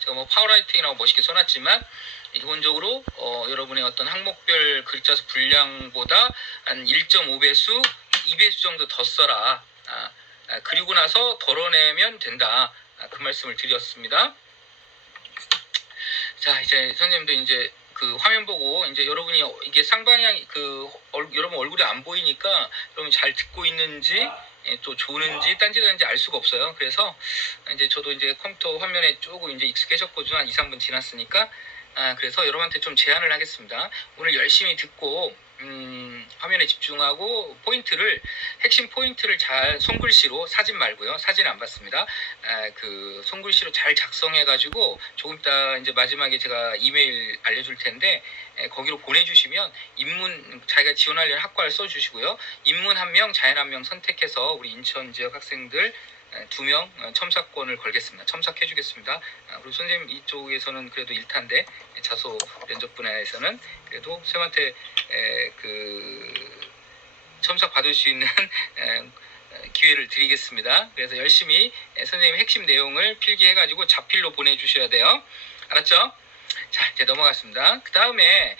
제가 뭐 파워라이팅이라고 멋있게 써놨지만 기본적으로 여러분의 어떤 항목별 글자 수 분량보다 한 1.5배수, 2배수 정도 더 써라. 그리고 나서 덜어내면 된다. 그 말씀을 드렸습니다. 자, 이제 선생님도 이제 그 화면 보고 이제 여러분이 이게 쌍방향 여러분 얼굴이 안 보이니까 여러분 잘 듣고 있는지 또 좋은지 딴짓하는지 알 수가 없어요. 그래서 이제 저도 이제 컴퓨터 화면에 조금 이제 익숙해졌거든요. 한 2, 3분 지났으니까. 그래서 여러분한테 좀 제안을 하겠습니다. 오늘 열심히 듣고 화면에 집중하고 핵심 포인트를 잘 손글씨로, 사진 말고요. 사진 안 받습니다. 그 손글씨로 잘 작성해 가지고 조금 이따 이제 마지막에 제가 이메일 알려줄 텐데 거기로 보내주시면 자기가 지원하려는 학과를 써주시고요. 인문 1명, 자연 1명 선택해서 우리 인천 지역 학생들 2명 첨삭권을 걸겠습니다. 첨삭해 주겠습니다. 그리고 선생님 이쪽에서는 그래도 1타인데 자소 면접 분야에서는 그래도 쌤한테 그 첨삭 받을 수 있는 기회를 드리겠습니다. 그래서 열심히 선생님 핵심 내용을 필기해 가지고 자필로 보내주셔야 돼요. 알았죠? 자, 이제 넘어갔습니다. 그 다음에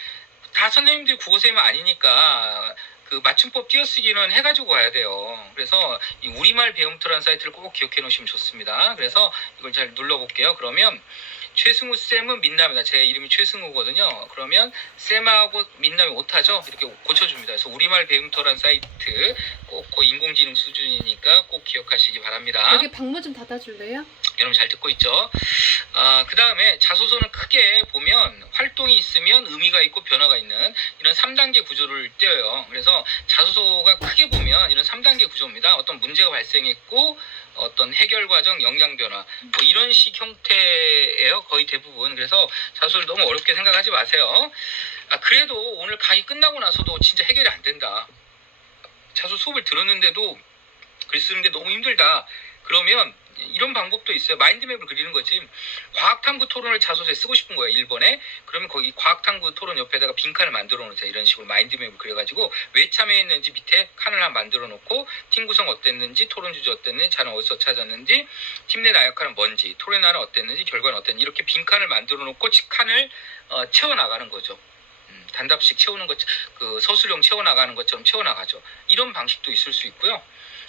다 선생님들이 국어쌤이 아니니까 그 맞춤법 띄어쓰기는 해가지고 와야 돼요. 그래서 이 우리말 배움터라는 사이트를 꼭 기억해 놓으시면 좋습니다. 그래서 이걸 잘 눌러볼게요. 그러면 최승우 쌤은 민남이다. 제 이름이 최승우거든요. 그러면 쌤하고 민남이 오타죠? 이렇게 고쳐줍니다. 그래서 우리말 배움터라는 사이트 꼭 인공지능 수준이니까 꼭 기억하시기 바랍니다. 여기 방문 좀 닫아줄래요? 여러분 잘 듣고 있죠? 그 다음에 자소서는 크게 보면 활동이 있으면 의미가 있고 변화가 있는 이런 3단계 구조를 떼어요. 그래서 자소서가 크게 보면 이런 3단계 구조입니다. 어떤 문제가 발생했고 어떤 해결 과정, 영향 변화 뭐 이런 식 형태예요. 거의 대부분. 그래서 자소서를 너무 어렵게 생각하지 마세요. 그래도 오늘 강의 끝나고 나서도 진짜 해결이 안 된다. 자소 수업을 들었는데도 글 쓰는 게 너무 힘들다. 그러면 이런 방법도 있어요. 마인드맵을 그리는 거지. 과학탐구 토론을 자소서에 쓰고 싶은 거예요. 1번에. 그러면 거기 과학탐구 토론 옆에다가 빈칸을 만들어 놓으세요. 이런 식으로 마인드맵을 그려가지고 왜 참여했는지 밑에 칸을 하나 만들어 놓고 팀 구성 어땠는지, 토론 주제 어땠는지, 자는 어디서 찾았는지, 팀 내 나역할은 뭔지, 토론 날은 어땠는지, 결과는 어땠는지 이렇게 빈칸을 만들어 놓고 칸을 채워나가는 거죠. 단답식 채우는 것, 그 서술형 채워나가는 것처럼 채워나가죠. 이런 방식도 있을 수 있고요.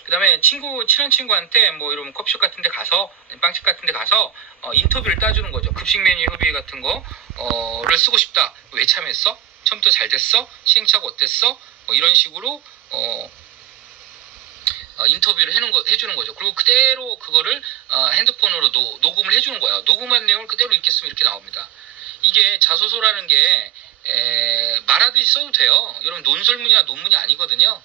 그 다음에 친한 친구한테 뭐 이런 커피숍 같은 데 가서, 빵집 같은 데 가서 인터뷰를 따주는 거죠. 급식 메뉴 협의 같은 거를 쓰고 싶다. 왜 참여했어? 처음부터 잘 됐어? 시행착오 어땠어? 뭐 이런 식으로 인터뷰를 해주는 거죠. 그리고 그대로 그거를 핸드폰으로 녹음을 해주는 거야. 녹음한 내용을 그대로 이렇게 쓰면 이렇게 나옵니다. 이게 자소서라는 게 말하듯이 써도 돼요. 여러분 논설문이나 논문이 아니거든요.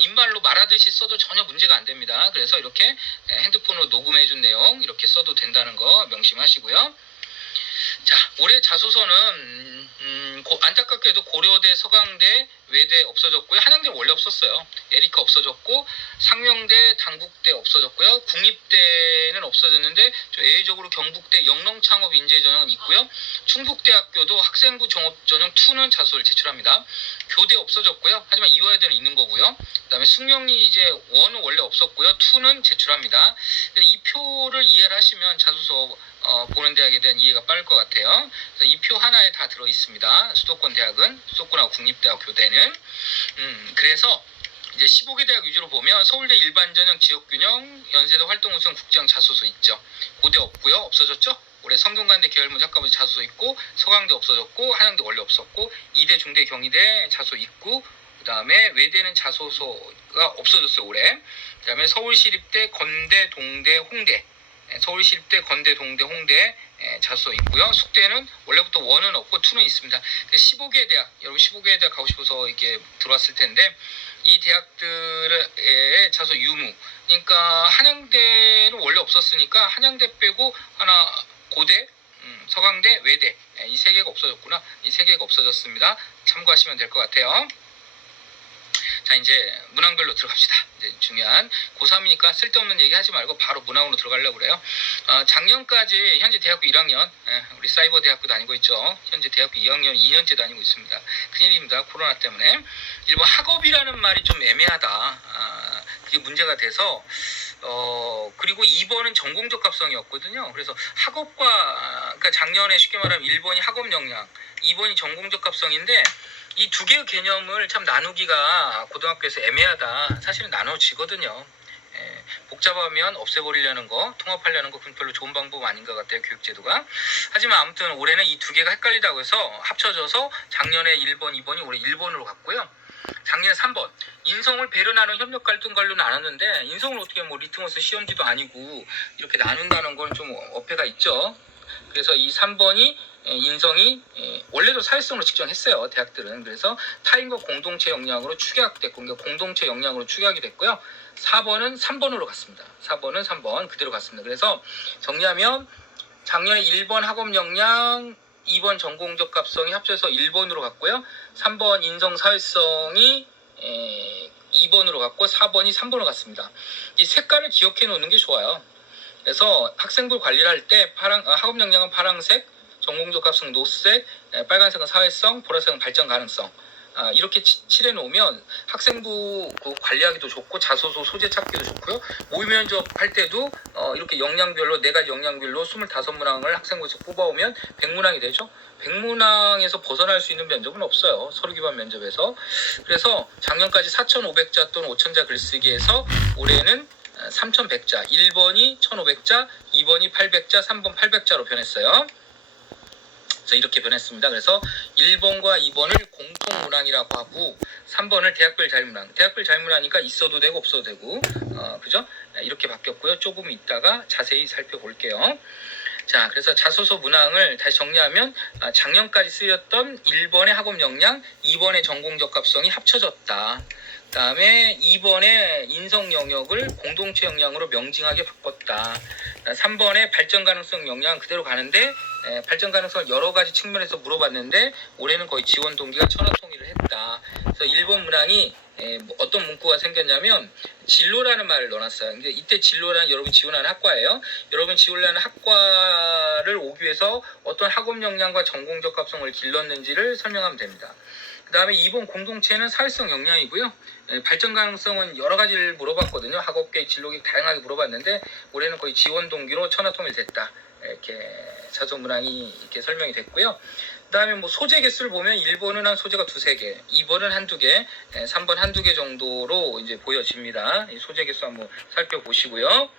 입말로 말하듯이 써도 전혀 문제가 안 됩니다. 그래서 이렇게 핸드폰으로 녹음해준 내용 이렇게 써도 된다는 거 명심하시고요. 자, 올해 자소서는 안타깝게도 고려대, 서강대, 외대 없어졌고요. 한양대는 원래 없었어요. 에리카 없어졌고 상명대, 당국대 없어졌고요. 국립대는 없어졌는데 예외적으로 경북대 영농창업인재전형은 있고요. 충북대학교도 학생부 종합전형 2는 자소를 제출합니다. 교대 없어졌고요. 하지만 이화여대는 있는 거고요. 그 다음에 숙명리 이제 1은 원래 없었고요. 2는 제출합니다. 이 표를 이해를 하시면 자소서 보는 대학에 대한 이해가 빠를 것 같아요. 이 표 하나에 다 들어 있습니다. 수도권 대학은, 수도권하고 국립대학 교대는. 그래서 이제 15개 대학 위주로 보면 서울대 일반전형 지역균형, 연세대 활동우선 국제형 자소서 있죠. 고대 없고요. 없어졌죠? 올해 성균관대 계열문 학과부 자소서 있고, 서강대 없어졌고, 한양대 원래 없었고, 이대, 중대, 경희대 자소 있고, 그 다음에 외대는 자소서가 없어졌어요. 올해. 그 다음에 서울시립대, 건대, 동대, 홍대, 서울시립대, 건대, 동대, 홍대 자소서 있고요. 숙대는 원래부터 1은 없고 2는 있습니다. 15개 대학, 여러분 15개 대학 가고 싶어서 이렇게 들어왔을 텐데 이 대학들의 자소 유무. 그러니까 한양대는 원래 없었으니까 한양대 빼고 하나 고대, 서강대, 외대 이 3개가 없어졌구나. 이 3개가 없어졌습니다. 참고하시면 될 것 같아요. 자, 이제 문항별로 들어갑시다. 이제 중요한 고3이니까 쓸데없는 얘기 하지 말고 바로 문항으로 들어가려고 그래요. 작년까지 현재 대학교 1학년, 우리 사이버 대학교 다니고 있죠. 현재 대학교 2학년 2년째 다니고 있습니다. 큰일입니다. 코로나 때문에. 일본 학업이라는 말이 좀 애매하다. 그게 문제가 돼서 그리고 2번은 전공적합성이었거든요. 그래서 그러니까 작년에 쉽게 말하면 1번이 학업 역량, 2번이 전공적 합성인데 이 두 개의 개념을 참 나누기가 고등학교에서 애매하다. 사실은 나눠지거든요. 복잡하면 없애버리려는 거, 통합하려는 거 그건 별로 좋은 방법 아닌 것 같아요. 교육제도가. 하지만 아무튼 올해는 이 두 개가 헷갈리다고 해서 합쳐져서 작년에 1번, 2번이 올해 1번으로 갔고요. 작년에 3번 인성을 배려 나눈 협력 갈등 관료 나눴는데 인성을 어떻게 뭐 리트머스 시험지도 아니고 이렇게 나눈다는 건 좀 어폐가 있죠. 그래서 이 3번이 인성이 원래도 사회성으로 측정했어요. 대학들은. 그래서 타인과 공동체 역량으로 축약됐고 그러니까 공동체 역량으로 축약이 됐고요. 4번은 3번으로 갔습니다. 4번은 3번 그대로 갔습니다. 그래서 정리하면 작년에 1번 학업 역량 2번 전공적 합성이 합쳐서 1번으로 갔고요. 3번 인성 사회성이 2번으로 갔고 4번이 3번으로 갔습니다. 이 색깔을 기억해 놓는 게 좋아요. 그래서 학생부 관리를 할 때 학업 역량은 파란색, 전공적 합성 노색, 빨간색은 사회성, 보라색은 발전 가능성. 이렇게 칠해 놓으면 학생부 관리하기도 좋고 자소서 소재 찾기도 좋고요. 모의 면접 할 때도 이렇게 역량별로 4가지 역량별로 25문항을 학생부에서 뽑아오면 100문항이 되죠. 100문항에서 벗어날 수 있는 면접은 없어요. 서류 기반 면접에서. 그래서 작년까지 4,500자 또는 5,000자 글쓰기에서 올해는 3,100자, 1번이 1,500자, 2번이 800자, 3번 800자로 변했어요. 그래서 이렇게 변했습니다. 그래서 1번과 2번을 공통문항이라고 하고 3번을 대학별 자율문항. 대학별 자율문항이니까 있어도 되고 없어도 되고 그죠? 이렇게 바뀌었고요. 조금 있다가 자세히 살펴볼게요. 자, 그래서 자소서 문항을 다시 정리하면 작년까지 쓰였던 1번의 학업 역량, 2번의 전공적 합성이 합쳐졌다. 그 다음에 2번의 인성 영역을 공동체 역량으로 명징하게 바꿨다. 3번의 발전 가능성 역량 그대로 가는데 발전 가능성을 여러 가지 측면에서 물어봤는데 올해는 거의 지원 동기가 천하통일을 했다. 그래서 1번 문항이 어떤 문구가 생겼냐면 진로라는 말을 넣어놨어요. 근데 이때 진로라는 여러분 지원하는 학과예요. 여러분 지원하는 학과를 오기 위해서 어떤 학업 역량과 전공적 합성을 길렀는지를 설명하면 됩니다. 그 다음에 2번 공동체는 사회성 역량이고요. 발전 가능성은 여러 가지를 물어봤거든요. 학업계획, 진로계획 다양하게 물어봤는데 올해는 거의 지원 동기로 천하통일됐다. 이렇게 자소 문항이 이렇게 설명이 됐고요. 그 다음에 뭐 소재 개수를 보면 1번은 한 소재가 2-3개, 2번은 한두 개, 3번 한두 개 정도로 이제 보여집니다. 이 소재 개수 한번 살펴보시고요.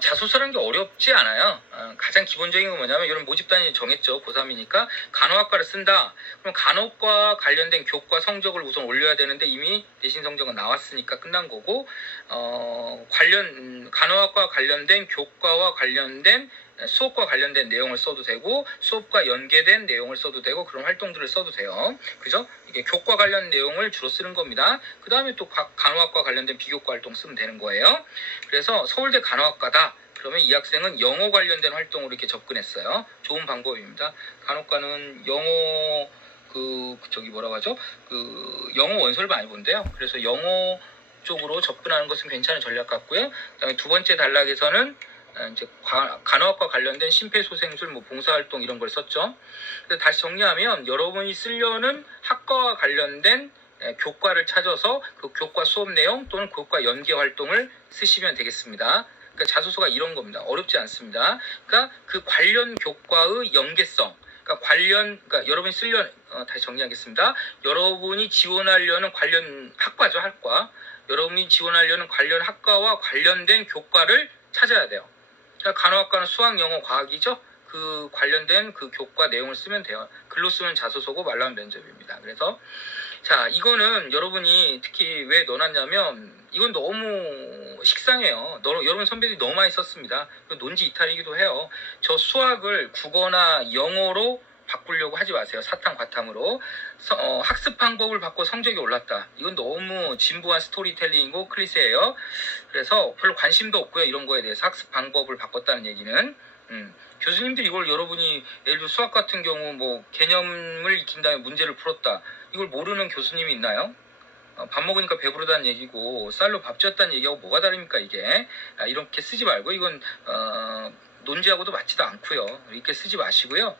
자소서라는 게 어렵지 않아요. 가장 기본적인 건 뭐냐면 이런 모집단이 정했죠. 고3이니까 간호학과를 쓴다. 그럼 간호과 관련된 교과 성적을 우선 올려야 되는데 이미 내신 성적은 나왔으니까 끝난 거고 간호학과 관련된 교과와 관련된 수업과 관련된 내용을 써도 되고 수업과 연계된 내용을 써도 되고 그런 활동들을 써도 돼요. 그죠? 이게 교과 관련 내용을 주로 쓰는 겁니다. 그 다음에 또 간호학과 관련된 비교과 활동 쓰면 되는 거예요. 그래서 서울대 간호학과다. 그러면 이 학생은 영어 관련된 활동으로 이렇게 접근했어요. 좋은 방법입니다. 간호과는 영어 뭐라고 하죠? 영어 원서를 많이 본대요. 그래서 영어 쪽으로 접근하는 것은 괜찮은 전략 같고요. 그다음에 두 번째 단락에서는 이제 간호학과 관련된 심폐소생술, 봉사활동 이런 걸 썼죠. 그래서 다시 정리하면 여러분이 쓰려는 학과와 관련된 교과를 찾아서 그 교과 수업 내용 또는 교과 연계 활동을 쓰시면 되겠습니다. 그러니까 자소서가 이런 겁니다. 어렵지 않습니다. 그러니까 그 관련 교과의 연계성. 그러니까 여러분이 다시 정리하겠습니다. 여러분이 지원하려는 관련 학과죠, 학과. 여러분이 지원하려는 관련 학과와 관련된 교과를 찾아야 돼요. 그러니까 간호학과는 수학, 영어, 과학이죠. 그 관련된 그 교과 내용을 쓰면 돼요. 글로 쓰면 자소서고 말로 하면 면접입니다. 그래서 자, 이거는 여러분이 특히 왜 넣어놨냐면 이건 너무 식상해요. 여러분 선배들이 너무 많이 썼습니다. 논지 이탈이기도 해요. 저 수학을 국어나 영어로 바꾸려고 하지 마세요. 사탐, 과탐으로. 학습 방법을 바꿔 성적이 올랐다. 이건 너무 진부한 스토리텔링이고 클리셰예요. 그래서 별로 관심도 없고요. 이런 거에 대해서 학습 방법을 바꿨다는 얘기는. 교수님들이 이걸 여러분이 예를 들어 수학 같은 경우 뭐 개념을 익힌 다음에 문제를 풀었다. 이걸 모르는 교수님이 있나요? 밥 먹으니까 배부르다는 얘기고 쌀로 밥 쥐었다는 얘기하고 뭐가 다릅니까 이게. 이렇게 쓰지 말고 이건 논지하고도 맞지도 않고요. 이렇게 쓰지 마시고요.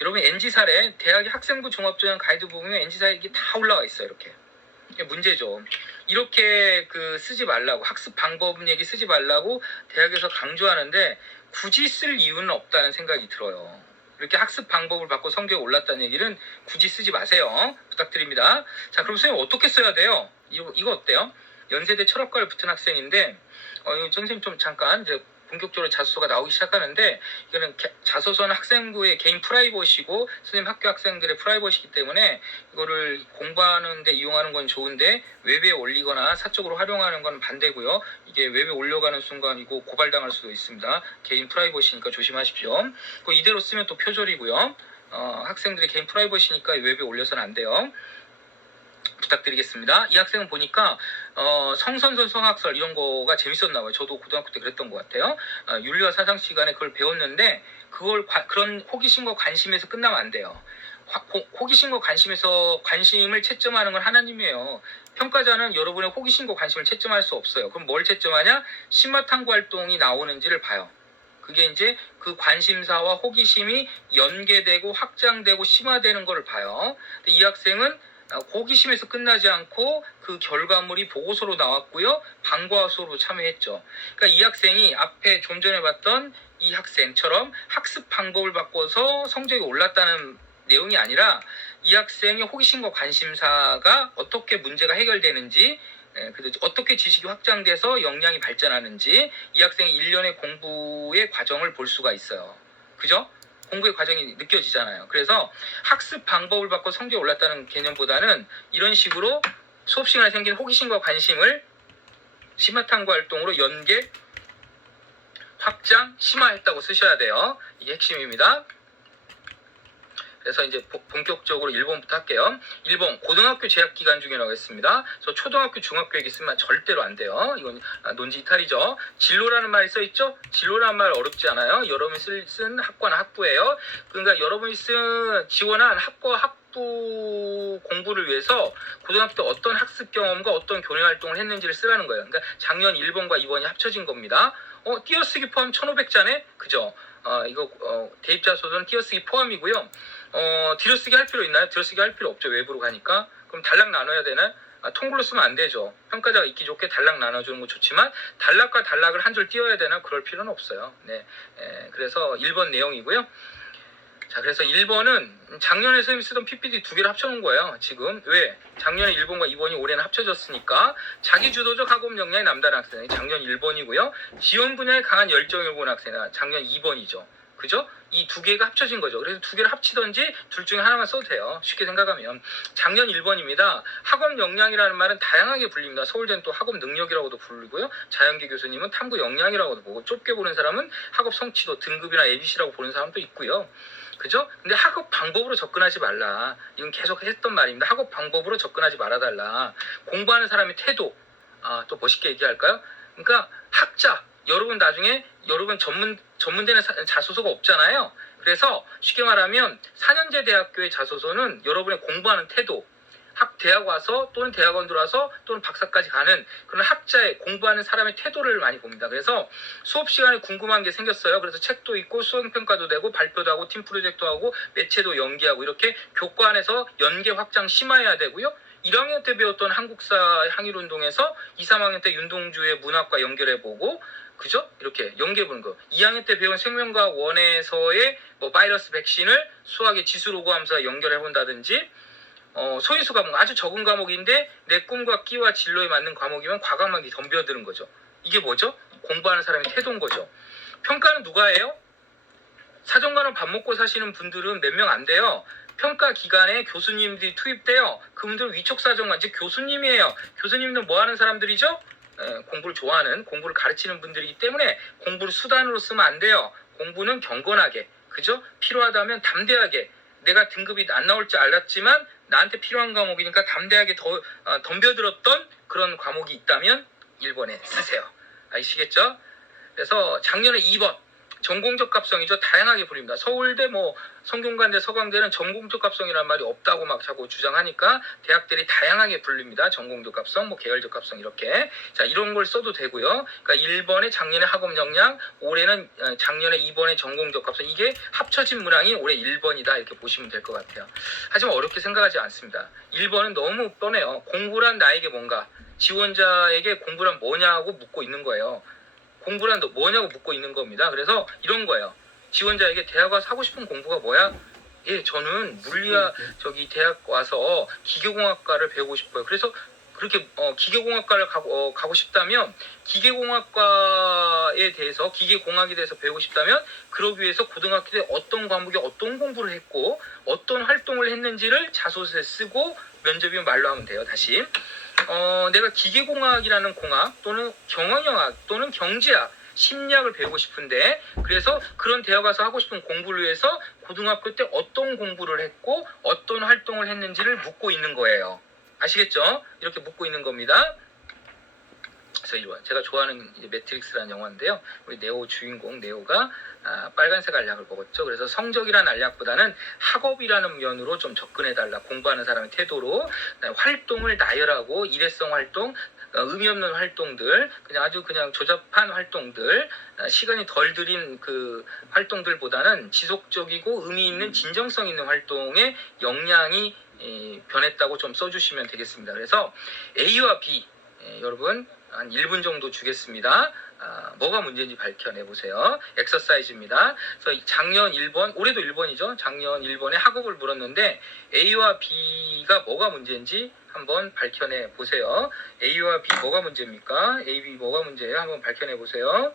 여러분 NG 사례 대학의 학생부 종합전형 가이드 보면 NG 사례 이게 다 올라와 있어요. 이렇게 이게 문제죠. 이렇게 쓰지 말라고, 학습 방법 얘기 쓰지 말라고 대학에서 강조하는데 굳이 쓸 이유는 없다는 생각이 들어요. 이렇게 학습 방법을 바꿔 성적이 올랐다는 얘기는 굳이 쓰지 마세요. 부탁드립니다. 자, 그럼 선생님 어떻게 써야 돼요? 이거 어때요? 연세대 철학과를 붙은 학생인데 선생님 좀 잠깐 이제 본격적으로 자소서가 나오기 시작하는데, 이거는 자소서는 학생부의 개인 프라이버시고 선생님 학교 학생들의 프라이버시기 때문에 이거를 공부하는 데 이용하는 건 좋은데 웹에 올리거나 사적으로 활용하는 건 반대고요. 이게 웹에 올려가는 순간 이거 고발당할 수도 있습니다. 개인 프라이버시니까 조심하십시오. 그거 이대로 쓰면 또 표절이고요. 학생들의 개인 프라이버시니까 웹에 올려서는 안 돼요. 부탁드리겠습니다. 이 학생은 보니까 성선설 성학설 이런 거가 재밌었나 봐요. 저도 고등학교 때 그랬던 것 같아요. 윤리와 사상 시간에 그걸 배웠는데 그걸 그런 호기심과 관심에서 끝나면 안 돼요. 호기심과 관심에서 관심을 채점하는 건 하나님이에요. 평가자는 여러분의 호기심과 관심을 채점할 수 없어요. 그럼 뭘 채점하냐? 심화탐구 활동이 나오는지를 봐요. 그게 이제 그 관심사와 호기심이 연계되고 확장되고 심화되는 걸 봐요. 근데 이 학생은 호기심에서 끝나지 않고 그 결과물이 보고서로 나왔고요. 방과후로 참여했죠. 그러니까 이 학생이 앞에 좀 전에 봤던 이 학생처럼 학습 방법을 바꿔서 성적이 올랐다는 내용이 아니라 이 학생의 호기심과 관심사가 어떻게 문제가 해결되는지, 어떻게 지식이 확장돼서 역량이 발전하는지 이 학생의 일련의 공부의 과정을 볼 수가 있어요. 그죠? 공부의 과정이 느껴지잖아요. 그래서 학습 방법을 바꿔 성적이 올랐다는 개념보다는 이런 식으로 수업 시간에 생긴 호기심과 관심을 심화탐구 활동으로 연계, 확장, 심화했다고 쓰셔야 돼요. 이게 핵심입니다. 그래서 이제 본격적으로 1번부터 할게요. 1번 고등학교 재학 기간 중이라고 했습니다. 그래서 초등학교, 중학교 얘기 쓰면 절대로 안 돼요. 이건 논지 이탈이죠. 진로라는 말이 써있죠? 진로라는 말 어렵지 않아요. 여러분이 쓴 학과나 학부예요. 그러니까 여러분이 지원한 학과 학부 공부를 위해서 고등학교 때 어떤 학습 경험과 어떤 교내 활동을 했는지를 쓰라는 거예요. 그러니까 작년 1번과 2번이 합쳐진 겁니다. 띄어쓰기 포함 1500자네? 그죠? 대입자소서는 띄어쓰기 포함이고요. 뒤로쓰기 할 필요 있나요? 뒤로쓰기 할 필요 없죠. 외부로 가니까. 그럼 단락 나눠야 되나요? 통글로 쓰면 안 되죠. 평가자가 읽기 좋게 단락 나눠주는 거 좋지만 단락과 단락을 한 줄 띄워야 되나? 그럴 필요는 없어요. 네, 그래서 1번 내용이고요. 자, 그래서 1번은 작년에 선생님이 쓰던 PPT 두 개를 합쳐놓은 거예요. 지금 왜? 작년에 1번과 2번이 올해는 합쳐졌으니까 자기주도적 학업 역량이 남다른 학생이 작년 1번이고요. 지원 분야에 강한 열정을 보는 학생이 작년 2번이죠. 그죠? 이 두 개가 합쳐진 거죠. 그래서 두 개를 합치던지 둘 중에 하나만 써도 돼요. 쉽게 생각하면. 작년 1번입니다. 학업 역량이라는 말은 다양하게 불립니다. 서울대는 또 학업 능력이라고도 부르고요. 자연계 교수님은 탐구 역량이라고도 보고, 좁게 보는 사람은 학업 성취도, 등급이나 ABC라고 보는 사람도 있고요. 그죠? 근데 학업 방법으로 접근하지 말라. 이건 계속 했던 말입니다. 학업 방법으로 접근하지 말아달라. 공부하는 사람의 태도. 또 멋있게 얘기할까요? 그러니까 학자. 여러분 나중에 여러분 전문되는 자소서가 없잖아요. 그래서 쉽게 말하면 4년제 대학교의 자소서는 여러분의 공부하는 태도, 대학 와서 또는 대학원 들어와서 또는 박사까지 가는 그런 학자의 공부하는 사람의 태도를 많이 봅니다. 그래서 수업 시간에 궁금한 게 생겼어요. 그래서 책도 있고 수행평가도 되고 발표도 하고 팀 프로젝트도 하고 매체도 연계하고 이렇게 교과안에서 연계 확장 심화해야 되고요. 1학년 때 배웠던 한국사 항일운동에서 2, 3학년 때 윤동주의 문학과 연결해보고, 그죠? 이렇게 연계해보는 거. 2학년 때 배운 생명과학 원에서의 바이러스 백신을 수학의 지수로그하면서 연결해본다든지, 소인수 과목 아주 적은 과목인데 내 꿈과 끼와 진로에 맞는 과목이면 과감하게 덤벼드는 거죠. 이게 뭐죠? 공부하는 사람의 태도인 거죠. 평가는 누가 해요? 사정관은 밥 먹고 사시는 분들은 몇 명 안 돼요. 평가 기간에 교수님들이 투입돼요. 그분들은 위촉사정관, 즉 교수님이에요. 교수님들은 뭐 하는 사람들이죠? 공부를 좋아하는, 공부를 가르치는 분들이기 때문에 공부를 수단으로 쓰면 안 돼요. 공부는 경건하게, 그죠? 필요하다면 담대하게, 내가 등급이 안 나올 줄 알았지만 나한테 필요한 과목이니까 담대하게 덤벼들었던 그런 과목이 있다면 1번에 쓰세요. 아시겠죠? 그래서 작년에 2번 전공적 합성이죠. 다양하게 불립니다. 서울대 뭐 성균관대 서강대는 전공적 합성이라는 말이 없다고 막 자꾸 주장하니까 대학들이 다양하게 불립니다. 전공적 합성, 뭐 계열적 합성 이렇게. 자, 이런 걸 써도 되고요. 그러니까 1번에 작년에 학업 역량, 올해는 작년에 2번에 전공적 합성. 이게 합쳐진 문항이 올해 1번이다 이렇게 보시면 될 것 같아요. 하지만 어렵게 생각하지 않습니다. 1번은 너무 뻔해요. 공부란 나에게 뭔가, 지원자에게 공부란 뭐냐고 묻고 있는 거예요. 공부란 뭐냐고 묻고 있는 겁니다. 그래서 이런 거예요. 지원자에게 대학 와서 하고 싶은 공부가 뭐야? 예, 저는 대학 와서 기계공학과를 배우고 싶어요. 그래서 그렇게 기계공학과를 가고 싶다면, 기계공학과에 대해서, 기계공학에 대해서 배우고 싶다면, 그러기 위해서 고등학교 때 어떤 과목에 어떤 공부를 했고 어떤 활동을 했는지를 자소서에 쓰고 면접이면 말로 하면 돼요. 다시 내가 기계공학이라는 공학 또는 경영학 또는 경제학, 심리학을 배우고 싶은데, 그래서 그런 대학 가서 하고 싶은 공부를 위해서 고등학교 때 어떤 공부를 했고 어떤 활동을 했는지를 묻고 있는 거예요. 아시겠죠? 이렇게 묻고 있는 겁니다. 그래서 이런 제가 좋아하는 이제 매트릭스라는 영화인데요. 우리 네오 주인공 네오가 빨간색 알약을 먹었죠. 그래서 성적이라는 알약보다는 학업이라는 면으로 좀 접근해달라. 공부하는 사람의 태도로. 활동을 나열하고 일회성 활동, 의미 없는 활동들, 그냥 아주 그냥 조잡한 활동들, 시간이 덜 들인 그 활동들보다는 지속적이고 의미 있는 진정성 있는 활동에 역량이 변했다고 좀 써주시면 되겠습니다. 그래서 A와 B 여러분 한 1분 정도 주겠습니다. 뭐가 문제인지 밝혀내보세요. 엑서사이즈입니다. 그래서 작년 1번, 올해도 1번이죠. 작년 1번에 학업을 물었는데 A와 B가 뭐가 문제인지 한번 밝혀내보세요. A와 B 뭐가 문제입니까? A, B 뭐가 문제예요? 한번 밝혀내보세요.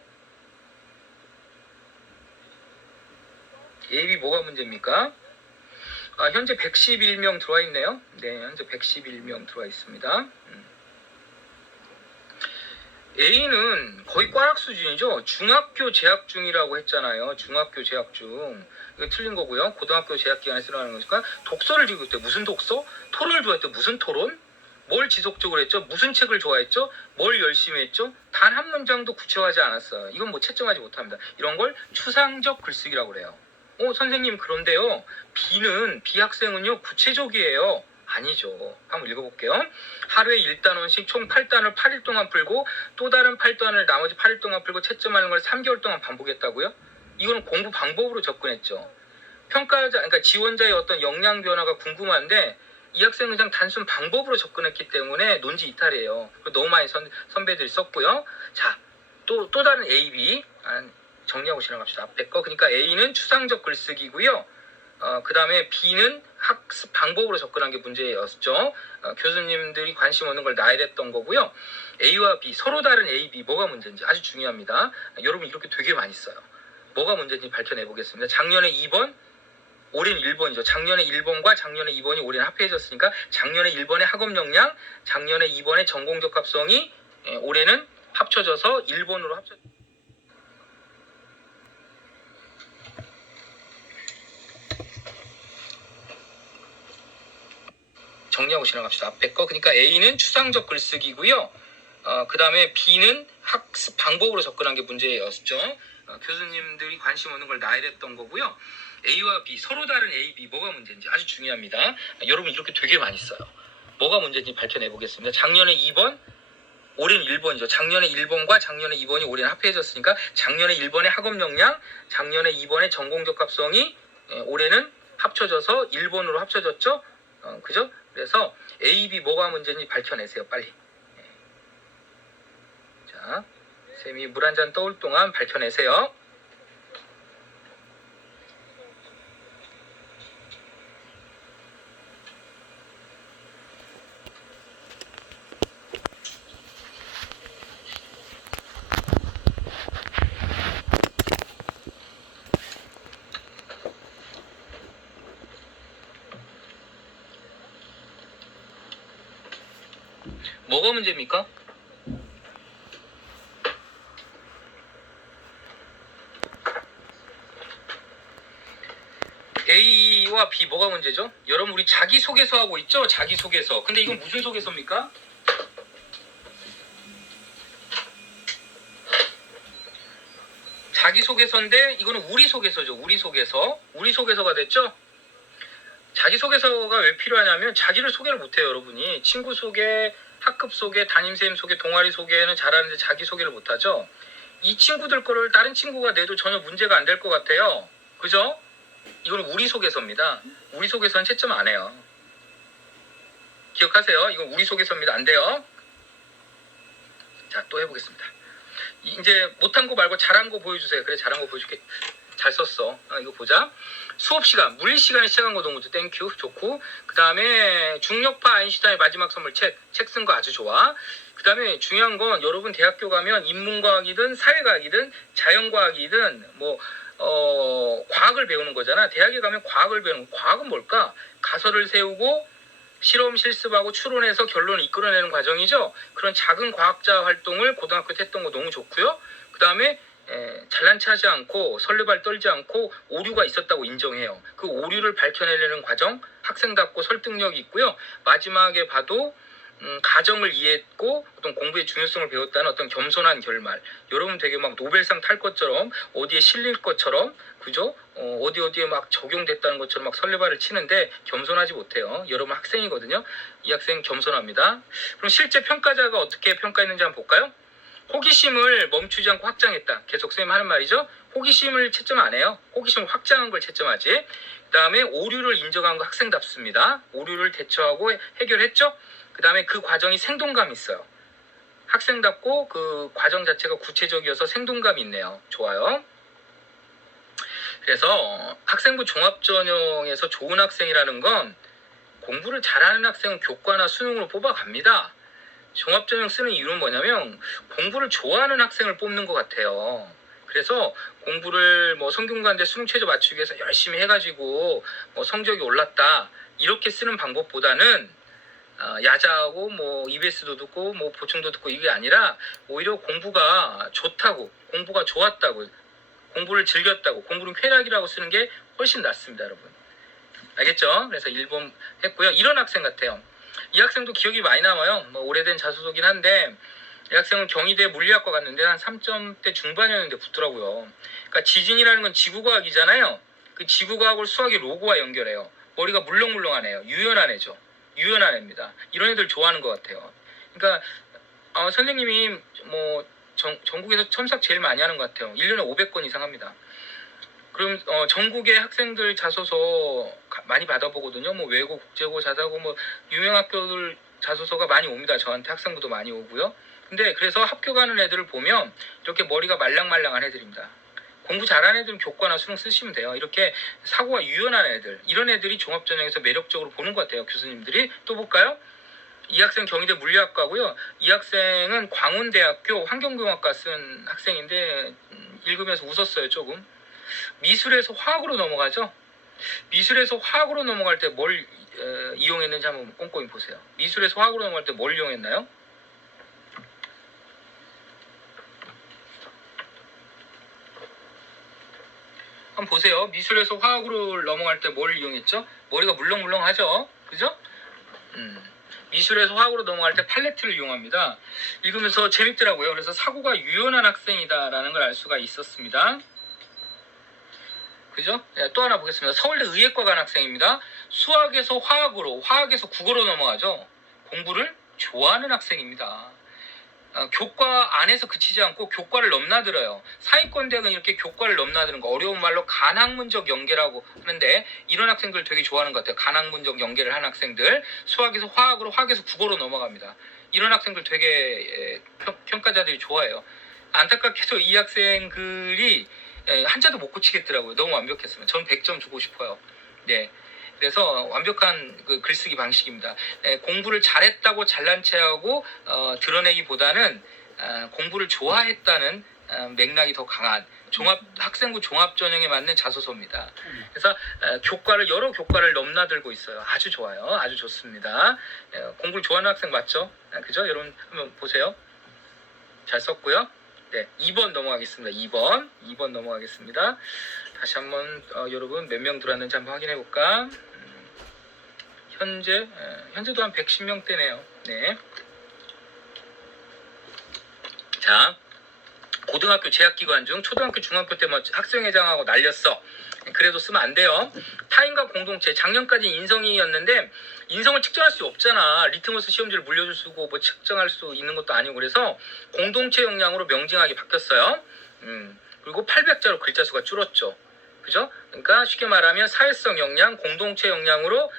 A, B 뭐가 문제입니까? 현재 111명 들어와 있네요. 네, 현재 111명 들어와 있습니다. A는 거의 꽈락 수준이죠. 중학교 재학 중이라고 했잖아요. 중학교 재학 중. 이거 틀린 거고요. 고등학교 재학 기간에 쓰라는 거니까 독서를 지금 때 무슨 독서? 토론을 좋아했대. 무슨 토론? 뭘 지속적으로 했죠? 무슨 책을 좋아했죠? 뭘 열심히 했죠? 단 한 문장도 구체화하지 않았어요. 이건 뭐 채점하지 못합니다. 이런 걸 추상적 글쓰기라고 그래요. 선생님 그런데요. B 학생은요 구체적이에요. 아니죠. 한번 읽어볼게요. 하루에 1단원씩 총 8단을 8일 동안 풀고 또 다른 8단을 나머지 8일 동안 풀고 채점하는 걸 3개월 동안 반복했다고요? 이거는 공부 방법으로 접근했죠. 그러니까 지원자의 어떤 역량 변화가 궁금한데 이 학생은 그냥 단순 방법으로 접근했기 때문에 논지 이탈이에요. 너무 많이 선배들이 썼고요. 자, 또 다른 A, B 정리하고 지나갑시다. 앞에 거. 그러니까 A는 추상적 글쓰기고요. 그 다음에 B는 학습 방법으로 접근한 게 문제였죠. 교수님들이 관심 없는 걸 나열했던 거고요. A와 B, 서로 다른 A, B 뭐가 문제인지 아주 중요합니다. 여러분 이렇게 되게 많이 써요. 뭐가 문제인지 밝혀내 보겠습니다. 작년에 2번, 올해는 1번이죠. 작년에 1번과 작년에 2번이 올해는 합해졌으니까 작년에 1번의 학업 역량, 작년에 2번의 전공적 합성이 올해는 합쳐져서 1번으로 정리하고 지나갑시다. 앞에 거. 그러니까 A는 추상적 글쓰기고요. 그 다음에 B는 학습 방법으로 접근한 게 문제였죠. 교수님들이 관심 없는 걸 나열했던 거고요. A와 B, 서로 다른 A, B 뭐가 문제인지 아주 중요합니다. 여러분 이렇게 되게 많이 써요. 뭐가 문제인지 밝혀내 보겠습니다. 작년에 2번, 올해는 1번이죠. 작년에 1번과 작년에 2번이 올해는 합해졌으니까 작년에 1번의 학업 역량, 작년에 2번의 전공적 합성이 올해는 합쳐져서 1번으로 합쳐졌죠. 그죠? 그래서 A, B 뭐가 문제인지 밝혀내세요. 빨리. 자, 쌤이 물 한 잔 떠올 동안 밝혀내세요. 뭐가 문제입니까? A와 B 뭐가 문제죠? 여러분 우리 자기소개서 하고 있죠? 자기소개서. 근데 이건 무슨 소개서입니까? 자기소개서인데 이거는 우리소개서죠. 우리소개서가 됐죠. 자기소개서가 왜 필요하냐면 자기를 소개를 못해요. 여러분이 친구 소개, 학급 소개, 담임선생님 소개, 동아리 소개는 잘하는데 자기소개를 못하죠. 이 친구들 거를 다른 친구가 내도 전혀 문제가 안 될 것 같아요. 그죠? 이거는 우리소개서입니다. 우리소개서는 채점 안 해요. 기억하세요. 이건 우리소개서입니다. 안 돼요. 자, 또 해보겠습니다. 이제 못한 거 말고 잘한 거 보여주세요. 그래, 잘한 거 보여줄게. 잘 썼어. 이거 보자. 수업 시간, 물리 시간에 시작한 거 동무도 땡큐. 좋고. 그 다음에 중력파 아인슈타인의 마지막 선물 책 쓴 거 아주 좋아. 그 다음에 중요한 건 여러분 대학교 가면 인문과학이든 사회과학이든 자연과학이든 과학을 배우는 거잖아. 대학에 가면 과학을 배우는 거. 과학은 뭘까? 가설을 세우고 실험 실습하고 추론해서 결론을 이끌어내는 과정이죠. 그런 작은 과학자 활동을 고등학교 때 했던 거 너무 좋고요. 그 다음에 잘난 체하지 않고 설레발 떨지 않고 오류가 있었다고 인정해요. 그 오류를 밝혀내려는 과정 학생답고 설득력이 있고요. 마지막에 봐도 가정을 이해했고 어떤 공부의 중요성을 배웠다는 어떤 겸손한 결말. 여러분 되게 막 노벨상 탈 것처럼 어디에 실릴 것처럼 그죠? 어디에 막 적용됐다는 것처럼 막 설레발을 치는데 겸손하지 못해요. 여러분 학생이거든요. 이 학생 겸손합니다. 그럼 실제 평가자가 어떻게 평가했는지 한번 볼까요? 호기심을 멈추지 않고 확장했다. 계속 선생님 하는 말이죠. 호기심을 채점 안 해요. 호기심을 확장한 걸 채점하지. 그 다음에 오류를 인정한 거 학생답습니다. 오류를 대처하고 해결했죠. 그 다음에 그 과정이 생동감이 있어요. 학생답고 그 과정 자체가 구체적이어서 생동감이 있네요. 좋아요. 그래서 학생부 종합전형에서 좋은 학생이라는 건 공부를 잘하는 학생은 교과나 수능으로 뽑아갑니다. 종합전형 쓰는 이유는 뭐냐면 공부를 좋아하는 학생을 뽑는 것 같아요. 그래서 공부를 성균관대 수능 최저 맞추기 위해서 열심히 해가지고 성적이 올랐다 이렇게 쓰는 방법보다는 야자하고 EBS도 듣고 보충도 듣고 이게 아니라 오히려 공부가 좋다고 공부가 좋았다고 공부를 즐겼다고 공부는 쾌락이라고 쓰는 게 훨씬 낫습니다. 여러분 알겠죠? 그래서 1번 했고요. 이런 학생 같아요. 이 학생도 기억이 많이 남아요. 오래된 자소서긴 한데 이 학생은 경희대 물리학과 갔는데 한 3점대 중반이었는데 붙더라고요. 그러니까 지진이라는 건 지구과학이잖아요. 그 지구과학을 수학의 로고와 연결해요. 머리가 물렁물렁하네요. 유연한 애죠. 유연한 애입니다. 이런 애들 좋아하는 것 같아요. 그러니까 선생님이 전국에서 첨삭 제일 많이 하는 것 같아요. 1년에 500건 이상 합니다. 그럼 전국의 학생들 자소서 많이 받아보거든요. 외고, 국제고, 자사고 유명 학교들 자소서가 많이 옵니다. 저한테 학생부도 많이 오고요. 근데 그래서 합격하는 애들을 보면 이렇게 머리가 말랑말랑한 애들입니다. 공부 잘하는 애들은 교과나 수능 쓰시면 돼요. 이렇게 사고가 유연한 애들, 이런 애들이 종합전형에서 매력적으로 보는 것 같아요. 교수님들이. 또 볼까요? 이 학생 경희대 물리학과고요. 이 학생은 광운대학교 환경공학과 쓴 학생인데 읽으면서 웃었어요. 조금. 미술에서 화학으로 넘어가죠. 미술에서 화학으로 넘어갈 때 뭘 이용했는지 한번 꼼꼼히 보세요. 미술에서 화학으로 넘어갈 때 뭘 이용했나요? 한번 보세요. 미술에서 화학으로 넘어갈 때 뭘 이용했죠? 머리가 물렁물렁하죠? 그죠? 미술에서 화학으로 넘어갈 때 팔레트를 이용합니다. 읽으면서 재밌더라고요. 그래서 사고가 유연한 학생이다라는 걸 알 수가 있었습니다. 그죠? 또 하나 보겠습니다. 서울대 의예과 간 학생입니다. 수학에서 화학으로, 화학에서 국어로 넘어가죠. 공부를 좋아하는 학생입니다. 교과 안에서 그치지 않고 교과를 넘나들어요. 상위권대학은 이렇게 교과를 넘나드는 거 어려운 말로 간학문적 연계라고 하는데 이런 학생들 되게 좋아하는 것 같아요. 간학문적 연계를 한 학생들. 수학에서 화학으로, 화학에서 국어로 넘어갑니다. 이런 학생들 되게 평가자들이 좋아해요. 안타깝게도 이 학생 글이 한자도 못 고치겠더라고요. 너무 완벽했으면. 저는 100점 주고 싶어요. 네. 그래서 완벽한 그 글쓰기 방식입니다. 공부를 잘했다고 잘난 체하고 드러내기보다는 공부를 좋아했다는 맥락이 더 강한 학생부 종합전형에 맞는 자소서입니다. 그래서 여러 교과를 넘나들고 있어요. 아주 좋아요. 아주 좋습니다. 공부를 좋아하는 학생 맞죠? 그죠? 여러분 한번 보세요. 잘 썼고요. 네, 2번 넘어가겠습니다. 2번 넘어가겠습니다. 다시 한번 여러분 몇 명 들어왔는지 한번 확인해 볼까? 현재도 한 110명대네요. 네. 자, 고등학교 재학 기간 중 초등학교 중학교 때 뭐 학생회장하고 날렸어. 그래도 쓰면 안 돼요. 타인과 공동체, 작년까지 인성이었는데 인성을 측정할 수 없잖아. 리트머스 시험지를 물려줄 수 있고 뭐 측정할 수 있는 것도 아니고 그래서 공동체 역량으로 명징하게 바뀌었어요. 그리고 800자로 글자 수가 줄었죠. 그죠? 그러니까 쉽게 말하면 사회성 역량, 공동체 역량으로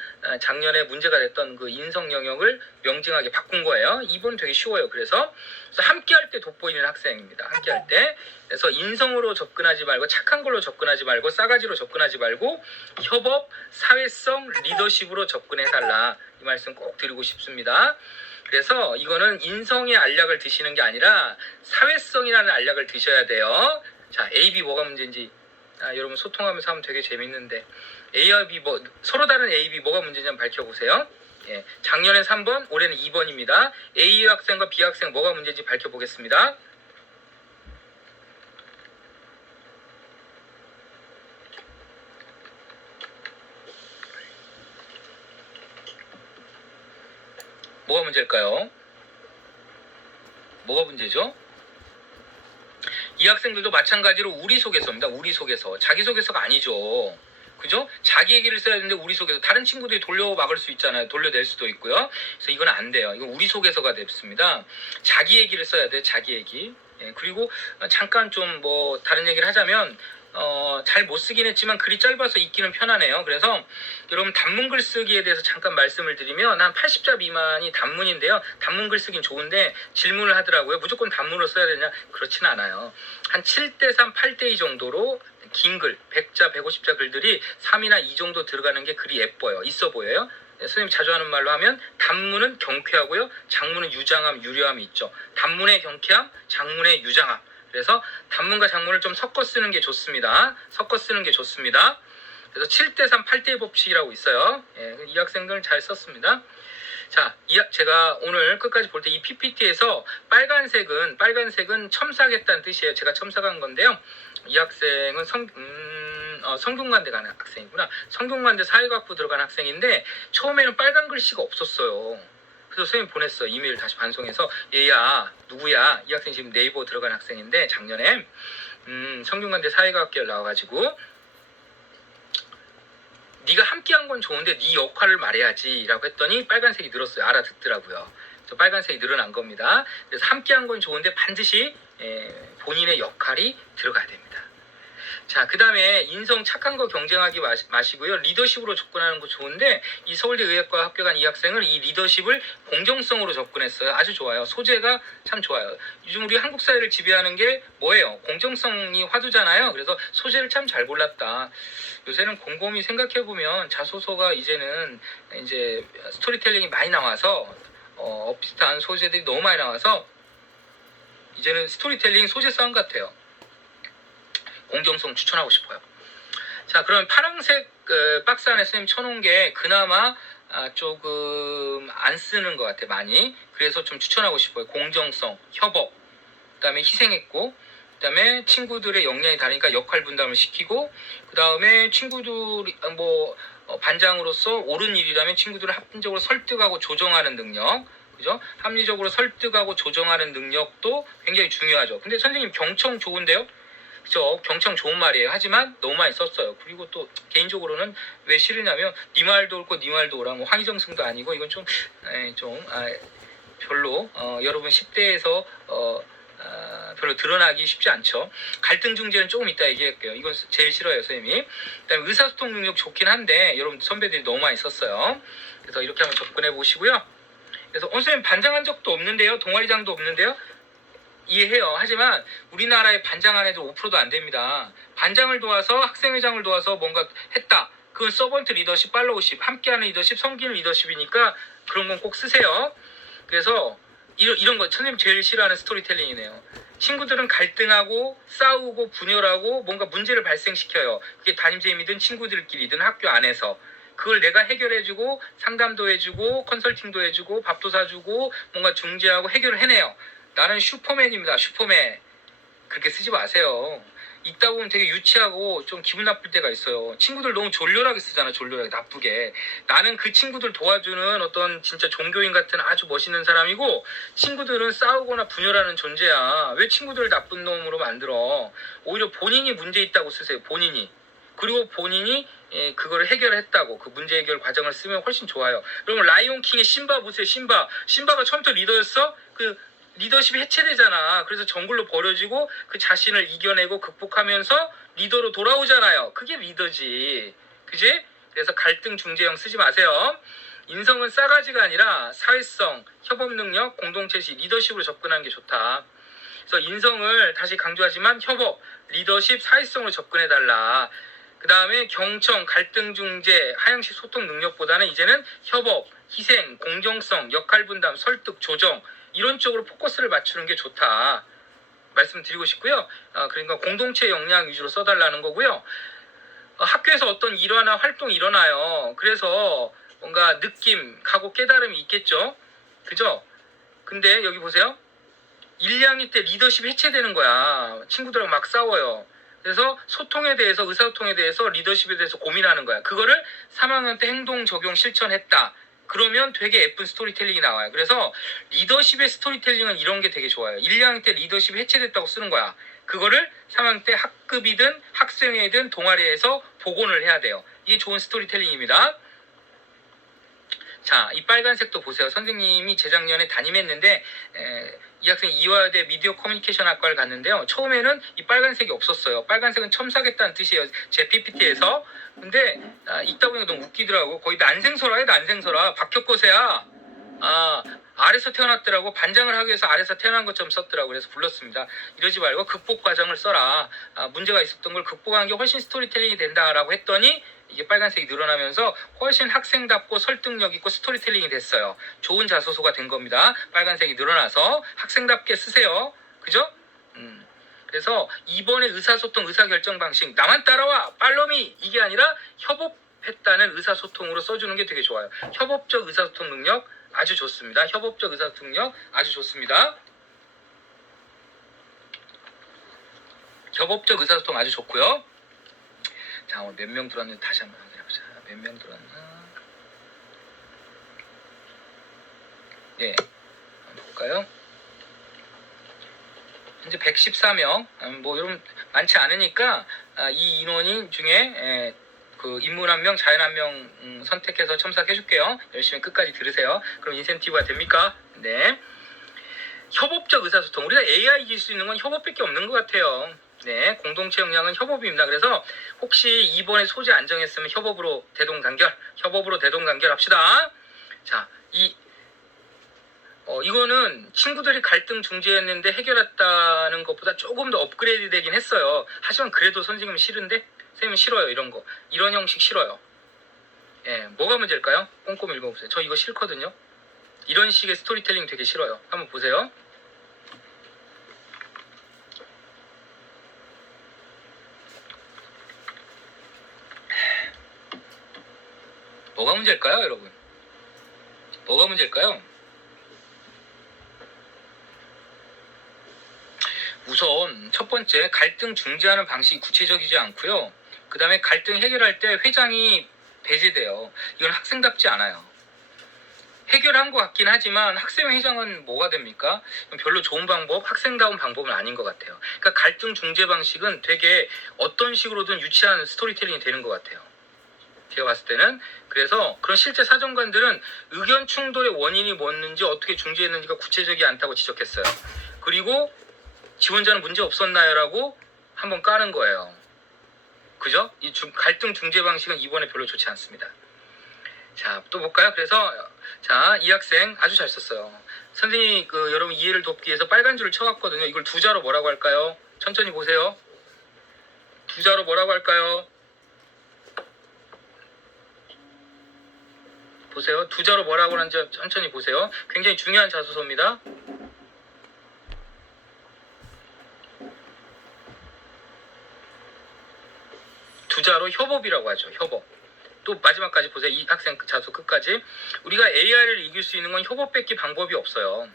작년에 문제가 됐던 그 인성 영역을 명징하게 바꾼 거예요. 이번 되게 쉬워요. 그래서 함께할 때 돋보이는 학생입니다. 함께할 때. 그래서 인성으로 접근하지 말고 착한 걸로 접근하지 말고 싸가지로 접근하지 말고 협업, 사회성, 리더십으로 접근해달라. 이 말씀 꼭 드리고 싶습니다. 그래서 이거는 인성의 알약을 드시는 게 아니라 사회성이라는 알약을 드셔야 돼요. 자, A, B 뭐가 문제인지 여러분 소통하면서 하면 되게 재밌는데 A와 B 서로 다른 A, B 뭐가 문제인지 한번 밝혀보세요. 예, 작년에 3번, 올해는 2번입니다. A 학생과 B 학생 뭐가 문제인지 밝혀보겠습니다. 뭐가 문제일까요? 뭐가 문제죠? 이 학생들도 마찬가지로 우리 속에서입니다. 우리 속에서. 자기 속에서가 아니죠. 그죠? 자기 얘기를 써야 되는데 우리 속에서. 다른 친구들이 돌려막을 수 있잖아요. 돌려낼 수도 있고요. 그래서 이건 안 돼요. 이건 우리 속에서가 됐습니다. 자기 얘기를 써야 돼. 자기 얘기. 예, 그리고 잠깐 좀 뭐 다른 얘기를 하자면 잘 못 쓰긴 했지만 글이 짧아서 읽기는 편하네요. 그래서 여러분 단문 글쓰기에 대해서 잠깐 말씀을 드리면 한 80자 미만이 단문인데요. 단문 글쓰기는 좋은데 질문을 하더라고요. 무조건 단문으로 써야 되냐? 그렇진 않아요. 한 7대3, 8대2 정도로 긴 글, 100자, 150자 글들이 3이나 2 정도 들어가는 게 글이 예뻐요. 있어 보여요. 선생님 자주 하는 말로 하면 단문은 경쾌하고요. 장문은 유장함, 유려함이 있죠. 단문의 경쾌함, 장문의 유장함. 그래서 단문과 장문을 좀 섞어 쓰는 게 좋습니다. 섞어 쓰는 게 좋습니다. 그래서 7대3, 8대2 법칙이라고 있어요. 예, 이 학생들은 잘 썼습니다. 자, 제가 오늘 끝까지 볼 때 이 PPT에서 빨간색은 첨삭했다는 뜻이에요. 제가 첨삭한 건데요. 이 학생은 성균관대 가는 학생이구나. 성균관대 사회과학부 들어간 학생인데 처음에는 빨간 글씨가 없었어요. 그래서 선생님 보냈어. 이메일 다시 반송해서 얘야 누구야? 이 학생 지금 네이버 들어간 학생인데 작년에 성균관대 사회과학계를 나와가지고 네가 함께한 건 좋은데 네 역할을 말해야지 라고 했더니 빨간색이 늘었어요. 알아듣더라고요. 그래서 빨간색이 늘어난 겁니다. 그래서 함께한 건 좋은데 반드시 본인의 역할이 들어가야 됩니다. 자, 그 다음에 인성 착한 거 경쟁하기 마시고요. 리더십으로 접근하는 거 좋은데 이 서울대 의학과 합격한 이 학생은 이 리더십을 공정성으로 접근했어요. 아주 좋아요. 소재가 참 좋아요. 요즘 우리 한국 사회를 지배하는 게 뭐예요? 공정성이 화두잖아요. 그래서 소재를 참 잘 골랐다. 요새는 곰곰이 생각해보면 자소서가 이제는 이제 스토리텔링이 많이 나와서 비슷한 소재들이 너무 많이 나와서 이제는 스토리텔링 소재 싸움 같아요. 공정성 추천하고 싶어요. 자, 그럼 파란색 박스 안에 선생님 쳐놓은 게 그나마 조금 안 쓰는 것 같아요. 많이. 그래서 좀 추천하고 싶어요. 공정성, 협업, 그 다음에 희생했고, 그 다음에 친구들의 역량이 다르니까 역할 분담을 시키고, 그 다음에 친구들이 반장으로서 옳은 일이라면 친구들을 합리적으로 설득하고 조정하는 능력, 그죠? 합리적으로 설득하고 조정하는 능력도 굉장히 중요하죠. 근데 선생님 경청 좋은데요? 그죠? 경청 좋은 말이에요. 하지만 너무 많이 썼어요. 그리고 또 개인적으로는 왜 싫으냐면 네 말도 옳고 네 말도 옳아. 뭐 황희정승도 아니고 이건 좀 별로 여러분 10대에서 별로 드러나기 쉽지 않죠. 갈등 중재는 조금 이따 얘기할게요. 이건 제일 싫어요, 선생님이. 그다음에 의사소통 능력 좋긴 한데 여러분 선배들이 너무 많이 썼어요. 그래서 이렇게 한번 접근해 보시고요. 그래서 선생님 반장한 적도 없는데요. 동아리장도 없는데요. 이해해요. 하지만 우리나라의 반장한 애들 5%도 안 됩니다. 반장을 도와서 학생회장을 도와서 뭔가 했다. 그건 서번트 리더십, 팔로우십, 함께하는 리더십, 섬기는 리더십이니까 그런 건 꼭 쓰세요. 그래서 이런 거 선생님 제일 싫어하는 스토리텔링이네요. 친구들은 갈등하고 싸우고 분열하고 뭔가 문제를 발생시켜요. 그게 담임선생님이든 친구들끼리든 학교 안에서. 그걸 내가 해결해주고 상담도 해주고 컨설팅도 해주고 밥도 사주고 뭔가 중재하고 해결을 해내요. 나는 슈퍼맨입니다. 슈퍼맨. 그렇게 쓰지 마세요. 읽다 보면 되게 유치하고 좀 기분 나쁠 때가 있어요. 친구들 너무 졸렬하게 쓰잖아. 졸렬하게 나쁘게. 나는 그 친구들 도와주는 어떤 진짜 종교인 같은 아주 멋있는 사람이고 친구들은 싸우거나 분열하는 존재야. 왜 친구들을 나쁜 놈으로 만들어? 오히려 본인이 문제 있다고 쓰세요. 본인이. 그리고 본인이 그거를 해결했다고 그 문제 해결 과정을 쓰면 훨씬 좋아요. 그러면 라이온킹의 심바 보세요. 심바가 처음부터 리더였어? 그 리더십이 해체되잖아. 그래서 정글로 버려지고 그 자신을 이겨내고 극복하면서 리더로 돌아오잖아요. 그게 리더지. 그지? 그래서 갈등 중재형 쓰지 마세요. 인성은 싸가지가 아니라 사회성, 협업 능력, 공동체시, 리더십으로 접근하는 게 좋다. 그래서 인성을 다시 강조하지만 협업, 리더십, 사회성으로 접근해달라. 그 다음에 경청, 갈등 중재, 하향식 소통 능력보다는 이제는 협업, 희생, 공정성, 역할 분담, 설득, 조정 이런 쪽으로 포커스를 맞추는 게 좋다 말씀드리고 싶고요. 그러니까 공동체 역량 위주로 써달라는 거고요. 학교에서 어떤 일화나 활동이 일어나요. 그래서 뭔가 느낌, 각오, 깨달음이 있겠죠. 그죠? 근데 여기 보세요. 1, 2학년 때 리더십이 해체되는 거야. 친구들하고 막 싸워요. 그래서 소통에 대해서, 의사소통에 대해서, 리더십에 대해서 고민하는 거야. 그거를 3학년 때 행동, 적용, 실천했다. 그러면 되게 예쁜 스토리텔링이 나와요. 그래서 리더십의 스토리텔링은 이런 게 되게 좋아요. 1, 2학년 때 리더십이 해체됐다고 쓰는 거야. 그거를 3학년 때 학급이든 학생회든 동아리에서 복원을 해야 돼요. 이게 좋은 스토리텔링입니다. 자, 이 빨간색도 보세요. 선생님이 재작년에 담임했는데 이 학생 이화여대 미디어 커뮤니케이션 학과를 갔는데요. 처음에는 이 빨간색이 없었어요. 빨간색은 첨삭했다는 뜻이에요. 제 PPT에서. 근데 읽다 보니까 너무 웃기더라고. 거의 난생설화야, 난생설화. 박혁거세야. 아래서 태어났더라고. 반장을 하기 위해서 아래서 태어난 것처럼 썼더라고. 그래서 불렀습니다. 이러지 말고 극복 과정을 써라. 문제가 있었던 걸 극복한 게 훨씬 스토리텔링이 된다라고 했더니 이게 빨간색이 늘어나면서 훨씬 학생답고 설득력 있고 스토리텔링이 됐어요. 좋은 자소서가 된 겁니다. 빨간색이 늘어나서 학생답게 쓰세요. 그죠? 그래서 이번에 의사소통, 의사결정 방식 나만 따라와! 팔로미! 이게 아니라 협업했다는 의사소통으로 써주는 게 되게 좋아요. 협업적 의사소통 능력 아주 좋습니다. 협업적 의사소통 능력 아주 좋습니다. 협업적 의사소통 아주 좋고요. 자, 오늘 몇 명 들었는지 다시 한번 확인해보자. 몇 명 들었나? 네, 한번 볼까요? 현재 114명. 뭐 여러분 많지 않으니까 이 인원인 중에 그 인문 1명, 자연 1명 선택해서 첨삭해줄게요. 열심히 끝까지 들으세요. 그럼 인센티브가 됩니까? 네. 협업적 의사소통. 우리가 AI 이길 수 있는 건 협업밖에 없는 것 같아요. 네, 공동체 역량은 협업입니다. 그래서 혹시 이번에 소재 안 정했으면 협업으로 대동단결 합시다. 자, 이거는 친구들이 갈등 중재했는데 해결했다는 것보다 조금 더 업그레이드 되긴 했어요. 하지만 그래도 선생님은 싫은데? 선생님은 싫어요, 이런 거. 이런 형식 싫어요. 예, 뭐가 문제일까요? 꼼꼼히 읽어보세요. 저 이거 싫거든요. 이런 식의 스토리텔링 되게 싫어요. 한번 보세요. 뭐가 문제일까요, 여러분? 뭐가 문제일까요? 우선 첫 번째, 갈등 중재하는 방식이 구체적이지 않고요. 그 다음에 갈등 해결할 때 회장이 배제돼요. 이건 학생답지 않아요. 해결한 것 같긴 하지만 학생회장은 뭐가 됩니까? 별로 좋은 방법, 학생다운 방법은 아닌 것 같아요. 그러니까 갈등 중재 방식은 되게 어떤 식으로든 유치한 스토리텔링이 되는 것 같아요. 제가 봤을 때는. 그래서 그런 실제 사정관들은 의견 충돌의 원인이 뭐였는지 어떻게 중재했는지가 구체적이지 않다고 지적했어요. 그리고 지원자는 문제 없었나요? 라고 한번 까는 거예요. 그죠? 이 갈등 중재 방식은 이번에 별로 좋지 않습니다. 자, 또 볼까요? 그래서 자, 이 학생 아주 잘 썼어요. 선생님이 여러분 이해를 돕기 위해서 빨간 줄을 쳐왔거든요. 이걸 두 자로 뭐라고 할까요? 천천히 보세요. 두 자로 뭐라고 할까요? 보세요. 두 자로 뭐라고 하는지 천천히 보세요. 굉장히 중요한 자소서입니다. 두 자로 협업이라고 하죠. 협업. 또 마지막까지 보세요. 이 학생 자소 끝까지. 우리가 AI를 이길 수 있는 건 협업밖에 방법이 없어요.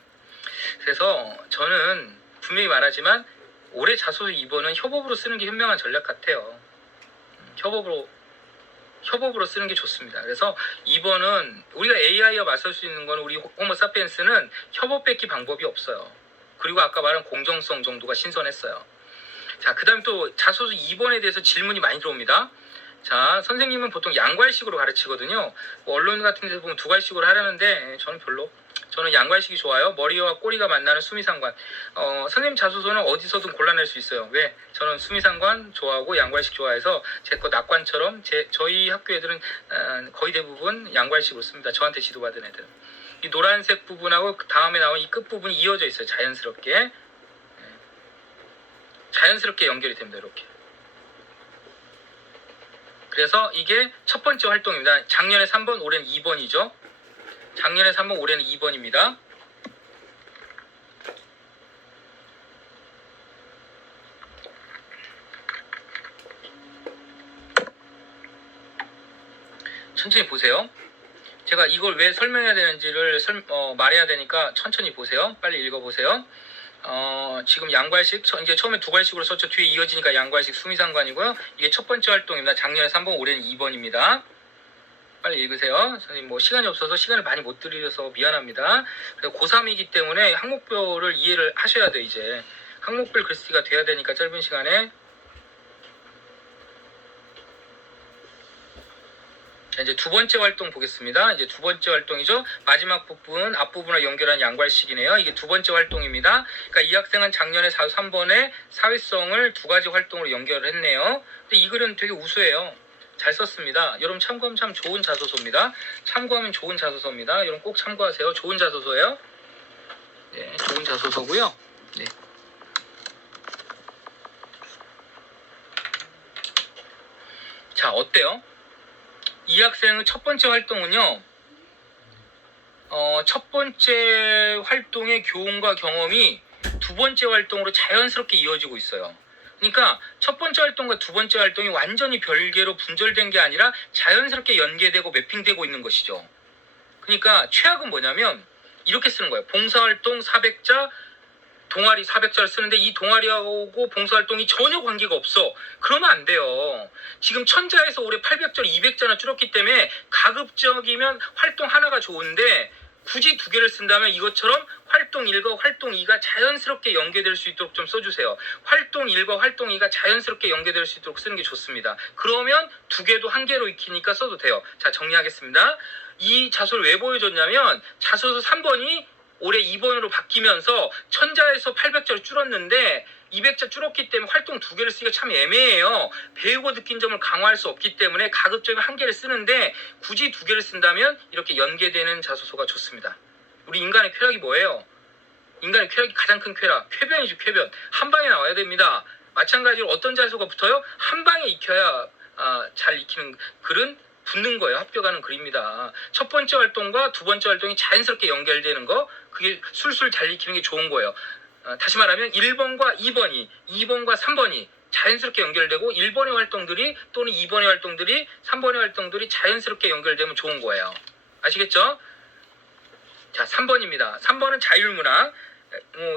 그래서 저는 분명히 말하지만 올해 자소서 2번은 협업으로 쓰는 게 현명한 전략 같아요. 협업으로 쓰는 게 좋습니다. 그래서 2번은 우리가 AI와 맞설 수 있는 건 우리 호모사피엔스는 협업밖에 방법이 없어요. 그리고 아까 말한 공정성 정도가 신선했어요. 자, 그 다음 또 자소서 2번에 대해서 질문이 많이 들어옵니다. 자, 선생님은 보통 양괄식으로 가르치거든요. 뭐 언론 같은 데서 보면 두괄식으로 하려는데 저는 양괄식이 좋아요. 머리와 꼬리가 만나는 수미상관. 선생님 자소서는 어디서든 골라낼 수 있어요. 왜? 저는 수미상관 좋아하고 양괄식 좋아해서 제 거 낙관처럼 저희 학교 애들은 거의 대부분 양괄식으로 씁니다. 저한테 지도받은 애들은. 이 노란색 부분하고 그 다음에 나온 이 끝부분이 이어져 있어요. 자연스럽게 연결이 됩니다. 이렇게. 그래서 이게 첫 번째 활동입니다. 작년에 3번, 올해는 2번이죠. 작년에 3번, 올해는 2번입니다. 천천히 보세요. 제가 이걸 왜 설명해야 되는지를 말해야 되니까 천천히 보세요. 빨리 읽어보세요. 지금 양괄식, 이제 처음에 두괄식으로 썼죠. 뒤에 이어지니까 양괄식 수미상관이고요. 이게 첫 번째 활동입니다. 작년에 3번, 올해는 2번입니다. 빨리 읽으세요. 선생님 뭐 시간이 없어서 시간을 많이 못 드려서 미안합니다. 고3이기 때문에 항목별을 이해를 하셔야 돼. 이제 항목별 글쓰기가 돼야 되니까 짧은 시간에. 자, 이제 두 번째 활동 보겠습니다. 이제 두 번째 활동이죠. 마지막 부분, 앞부분을 연결한 양괄식이네요. 이게 두 번째 활동입니다. 그러니까 이 학생은 작년에 3번에 사회성을 두 가지 활동으로 연결을 했네요. 근데 이 글은 되게 우수해요. 잘 썼습니다. 여러분 참고하면 참 좋은 자소서입니다. 여러분 꼭 참고하세요. 좋은 자소서예요. 네, 좋은 자소서고요. 네. 자, 어때요? 이 학생의 첫 번째 활동은요. 첫 번째 활동의 교훈과 경험이 두 번째 활동으로 자연스럽게 이어지고 있어요. 그러니까 첫 번째 활동과 두 번째 활동이 완전히 별개로 분절된 게 아니라 자연스럽게 연계되고 매핑되고 있는 것이죠. 그러니까 최악은 뭐냐면 이렇게 쓰는 거예요. 봉사활동 400자, 동아리 400자를 쓰는데 이 동아리하고 봉사활동이 전혀 관계가 없어. 그러면 안 돼요. 지금 1000자에서 올해 800자, 200자나 줄었기 때문에 가급적이면 활동 하나가 좋은데 굳이 두 개를 쓴다면 이것처럼 활동 1과 활동 2가 자연스럽게 연계될 수 있도록 좀 써주세요. 활동 1과 활동 2가 자연스럽게 연계될 수 있도록 쓰는 게 좋습니다. 그러면 두 개도 한 개로 익히니까 써도 돼요. 자, 정리하겠습니다. 이 자소를 왜 보여줬냐면 자소서 3번이 올해 2번으로 바뀌면서 1000자에서 800자로 줄었는데 200자 줄었기 때문에 활동 두 개를 쓰기가 참 애매해요. 배우고 느낀 점을 강화할 수 없기 때문에 가급적이면 한 개를 쓰는데 굳이 두 개를 쓴다면 이렇게 연계되는 자소서가 좋습니다. 우리 인간의 쾌락이 뭐예요? 인간의 쾌락이 가장 큰 쾌락. 쾌변이죠, 쾌변. 한 방에 나와야 됩니다. 마찬가지로 어떤 자소가 붙어요? 한 방에 익혀야 잘 익히는 글은 붙는 거예요. 합격하는 글입니다. 첫 번째 활동과 두 번째 활동이 자연스럽게 연결되는 거, 그게 술술 잘 익히는 게 좋은 거예요. 다시 말하면 1번과 2번과 3번이 자연스럽게 연결되고 1번의 활동들이 또는 2번의 활동들이 3번의 활동들이 자연스럽게 연결되면 좋은 거예요. 아시겠죠? 자, 3번입니다. 3번은 자율문학.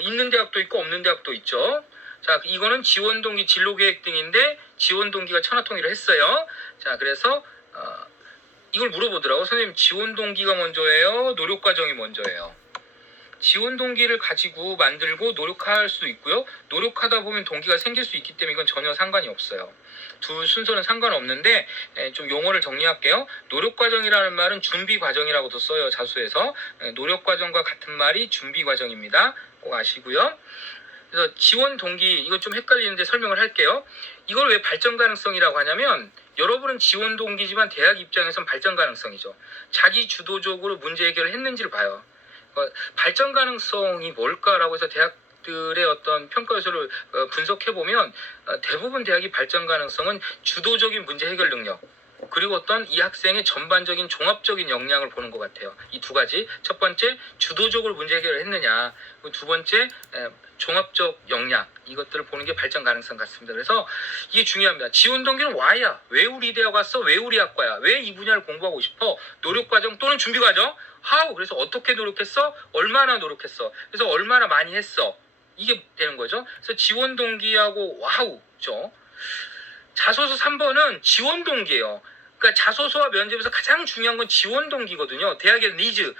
있는 대학도 있고 없는 대학도 있죠. 자, 이거는 지원동기 진로계획 등인데 지원동기가 천하통일을 했어요. 자, 그래서 이걸 물어보더라고. 선생님, 지원동기가 먼저예요? 노력과정이 먼저예요? 지원동기를 가지고 만들고 노력할 수 있고요. 노력하다 보면 동기가 생길 수 있기 때문에 이건 전혀 상관이 없어요. 두 순서는 상관없는데 좀 용어를 정리할게요. 노력과정이라는 말은 준비과정이라고도 써요. 자소에서. 노력과정과 같은 말이 준비과정입니다. 꼭 아시고요. 그래서 지원동기, 이거 좀 헷갈리는데 설명을 할게요. 이걸 왜 발전가능성이라고 하냐면 여러분은 지원동기지만 대학 입장에선 발전가능성이죠. 자기 주도적으로 문제 해결을 했는지를 봐요. 발전 가능성이 뭘까라고 해서 대학들의 어떤 평가 요소를 분석해보면 대부분 대학이 발전 가능성은 주도적인 문제 해결 능력 그리고 어떤 이 학생의 전반적인 종합적인 역량을 보는 것 같아요. 이 두 가지. 첫 번째, 주도적으로 문제 해결을 했느냐. 두 번째, 종합적 역량. 이것들을 보는 게 발전 가능성 같습니다. 그래서 이게 중요합니다. 지원 동기는 Y야. 왜 우리 대학 왔어? 왜 우리 학과야? 왜 이 분야를 공부하고 싶어? 노력과정 또는 준비과정. How? 그래서 어떻게 노력했어? 얼마나 노력했어? 그래서 얼마나 많이 했어? 이게 되는 거죠. 그래서 지원 동기하고 와우죠. 자소서 3번은 지원 동기예요. 그러니까 자소서와 면접에서 가장 중요한 건 지원 동기거든요. 대학의 니즈,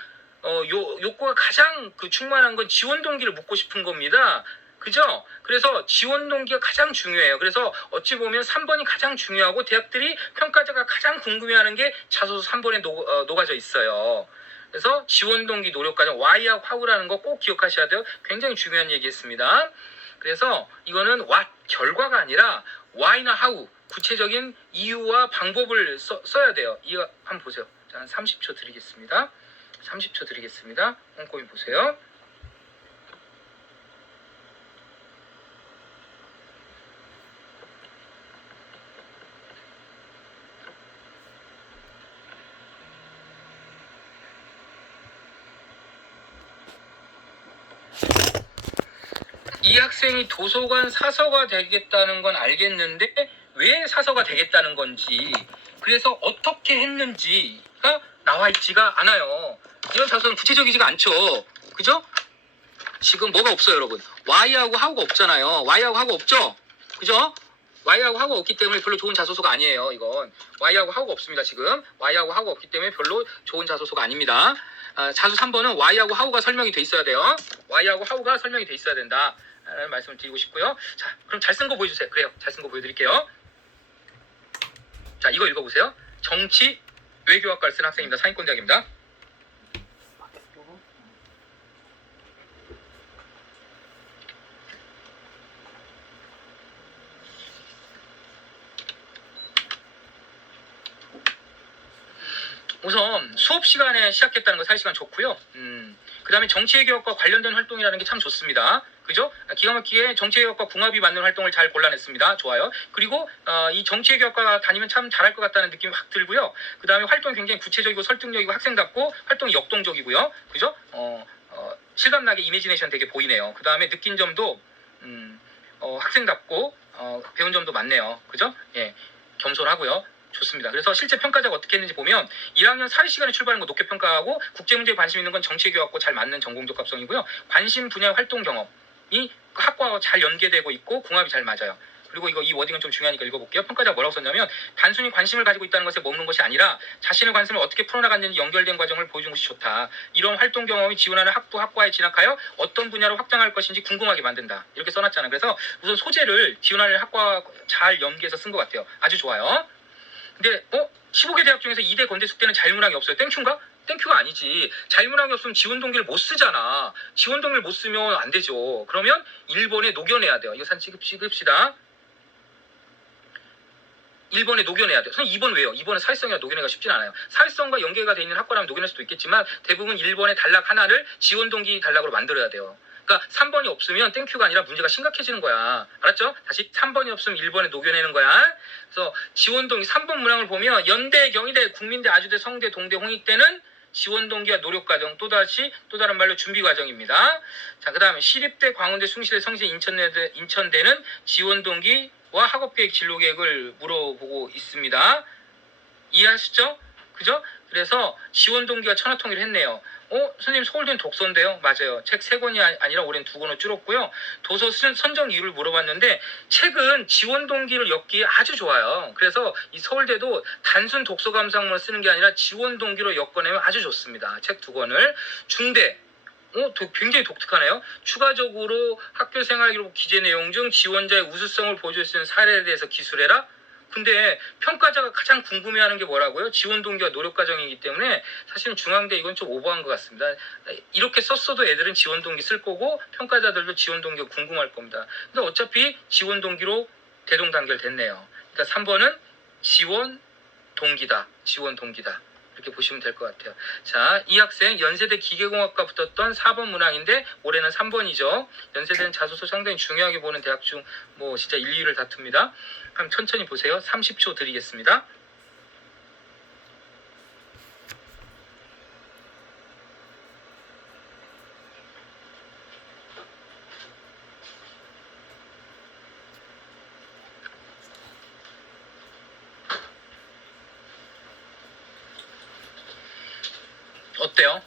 욕구가 가장 충만한 건 지원 동기를 묻고 싶은 겁니다. 그죠? 그래서 지원 동기가 가장 중요해요. 그래서 어찌 보면 3번이 가장 중요하고 대학들이 평가자가 가장 궁금해하는 게 자소서 3번에 녹아져 있어요. 그래서 지원 동기 노력 과정 Y하고 How라는 거 꼭 기억하셔야 돼요. 굉장히 중요한 얘기했습니다. 그래서 이거는 what 결과가 아니라 Why나 How 구체적인 이유와 방법을 써야 돼요. 이거 한번 보세요. 자, 한 30초 드리겠습니다. 30초 드리겠습니다. 꼼꼼히 보세요. 이 학생이 도서관 사서가 되겠다는 건 알겠는데 왜 사서가 되겠다는 건지, 그래서 어떻게 했는지가 나와 있지가 않아요. 이런 자소는 구체적이지가 않죠. 그죠? 지금 뭐가 없어요, 여러분? Y하고 How가 없잖아요. Y하고 How가 없죠? 그죠? Y하고 How가 없기 때문에 별로 좋은 자소서가 아니에요. 이건 Y하고 How가 없습니다. 지금 Y하고 How가 없기 때문에 별로 좋은 자소서가 아닙니다. 자소 3번은 Y하고 How가 설명이 돼 있어야 돼요. Y하고 How가 설명이 돼 있어야 된다 라는 말씀을 드리고 싶고요. 자, 그럼 잘 쓴 거 보여주세요. 그래요, 잘 쓴 거 보여드릴게요. 자, 이거 읽어보세요. 정치 외교학과를 쓴 학생입니다. 상위권대학입니다. 우선 수업 시간에 시작했다는 거 사실시간 좋고요. 그 다음에 정치외교학과 관련된 활동이라는 게 참 좋습니다. 그죠? 기가 막히게 정치외교학과 궁합이 맞는 활동을 잘 골라냈습니다. 좋아요. 그리고 이 정치외교학과 다니면 참 잘할 것 같다는 느낌이 확 들고요. 그 다음에 활동이 굉장히 구체적이고 설득력이고 학생답고 활동이 역동적이고요. 그죠? 실감나게 이미지네이션 되게 보이네요. 그 다음에 느낀 점도 학생답고 배운 점도 많네요. 그죠? 예, 겸손하고요. 좋습니다. 그래서 실제 평가자가 어떻게 했는지 보면 1학년 사회 시간에 출발하는 거 높게 평가하고 국제문제에 관심 있는 건 정치외교학과 잘 맞는 전공적 합성이고요. 관심 분야 활동 경험이 학과와 잘 연계되고 있고 궁합이 잘 맞아요. 그리고 이 워딩은 좀 중요하니까 읽어볼게요. 평가자가 뭐라고 썼냐면 단순히 관심을 가지고 있다는 것에 머무는 것이 아니라 자신의 관심을 어떻게 풀어나갔는지 연결된 과정을 보여준 것이 좋다. 이런 활동 경험이 지원하는 학부, 학과에 진학하여 어떤 분야로 확장할 것인지 궁금하게 만든다. 이렇게 써놨잖아요. 그래서 우선 소재를 지원하는 학과와 잘 연계해서 쓴 것 같아요. 아주 좋아요. 근데 15개 대학 중에서 2대 건대 숙대는 자율문항이 없어요. 땡큐인가? 땡큐가 아니지. 자율문항이 없으면 지원 동기를 못 쓰잖아. 지원 동기를 못 쓰면 안 되죠. 그러면 1번에 녹여내야 돼요. 이거 찍읍시다. 1번에 녹여내야 돼요. 선생님 2번 왜요? 2번은 사회성이라 녹여내기가 쉽진 않아요. 사회성과 연계가 돼 있는 학과라면 녹여낼 수도 있겠지만 대부분 1번의 단락 하나를 지원 동기 단락으로 만들어야 돼요. 그러니까 3번이 없으면 땡큐가 아니라 문제가 심각해지는 거야. 알았죠? 다시 3번이 없으면 1번에 녹여내는 거야. 그래서 지원동기 3번 문항을 보면 연대, 경희대, 국민대, 아주대, 성대, 동대, 홍익대는 지원동기와 노력과정, 또 다른 말로 준비과정입니다. 자, 그 다음에 시립대, 광운대, 숭실대, 성시, 인천대는 지원동기와 학업계획, 진로계획을 물어보고 있습니다. 이해하시죠? 그죠? 그래서 지원 동기가 천하통일을 했네요. 선생님 서울대는 독서인데요? 맞아요. 책 3권이 아니라 올해는 2권으로 줄었고요. 도서 선정 이유를 물어봤는데 책은 지원 동기를 엮기에 아주 좋아요. 그래서 이 서울대도 단순 독서 감상만 쓰는 게 아니라 지원 동기로 엮어내면 아주 좋습니다. 책 2권을. 중대 굉장히 독특하네요. 추가적으로 학교생활 기록 기재 내용 중 지원자의 우수성을 보여줄 수 있는 사례에 대해서 기술해라. 근데 평가자가 가장 궁금해하는 게 뭐라고요? 지원 동기와 노력 과정이기 때문에 사실은 중앙대 이건 좀 오버한 것 같습니다. 이렇게 썼어도 애들은 지원 동기 쓸 거고 평가자들도 지원 동기가 궁금할 겁니다. 근데 어차피 지원 동기로 대동단결됐네요. 그러니까 3번은 지원 동기다. 이렇게 보시면 될 것 같아요. 자, 이 학생 연세대 기계공학과 붙었던 4번 문항인데 올해는 3번이죠. 연세대는 자소서 상당히 중요하게 보는 대학 중 진짜 1, 2위를 다툽니다. 그럼 천천히 보세요. 30초 드리겠습니다. 어때요?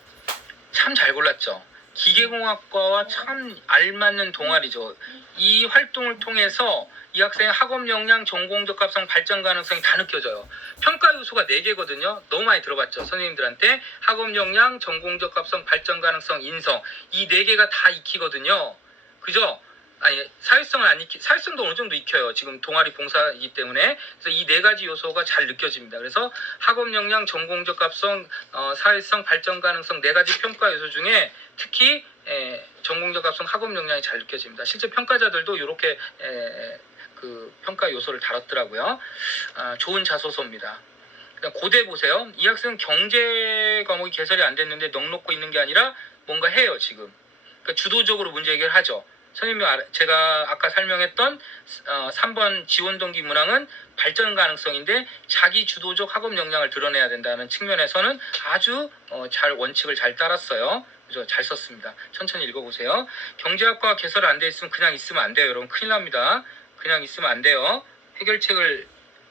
참 잘 골랐죠? 기계공학과와 참 알맞는 동아리죠. 이 활동을 통해서 이 학생의 학업 역량, 전공 적합성, 발전 가능성이 다 느껴져요. 평가 요소가 4개거든요. 너무 많이 들어봤죠. 선생님들한테 학업 역량, 전공 적합성, 발전 가능성, 인성 이 4개가 다 익히거든요. 그죠? 아니 사회성은 안 익히, 사회성도 어느 정도 익혀요. 지금 동아리 봉사이기 때문에. 그래서 이 4가지 요소가 잘 느껴집니다. 그래서 학업 역량, 전공 적합성, 사회성, 발전 가능성 4가지 평가 요소 중에 특히 전공 적합성, 학업 역량이 잘 느껴집니다. 실제 평가자들도 이렇게 그 평가 요소를 다뤘더라고요. 좋은 자소서입니다. 고대 보세요. 이 학생은 경제 과목이 개설이 안 됐는데 넋 놓고 있는 게 아니라 뭔가 해요 지금. 그러니까 주도적으로 문제 해결하죠. 선생님이 제가 아까 설명했던 3번 지원 동기 문항은 발전 가능성인데 자기 주도적 학업 역량을 드러내야 된다는 측면에서는 아주 잘 원칙을 잘 따랐어요. 그죠? 잘 썼습니다. 천천히 읽어보세요. 경제학과 개설 안 돼 있으면 그냥 있으면 안 돼요. 여러분 큰일 납니다. 그냥 있으면 안 돼요. 해결책을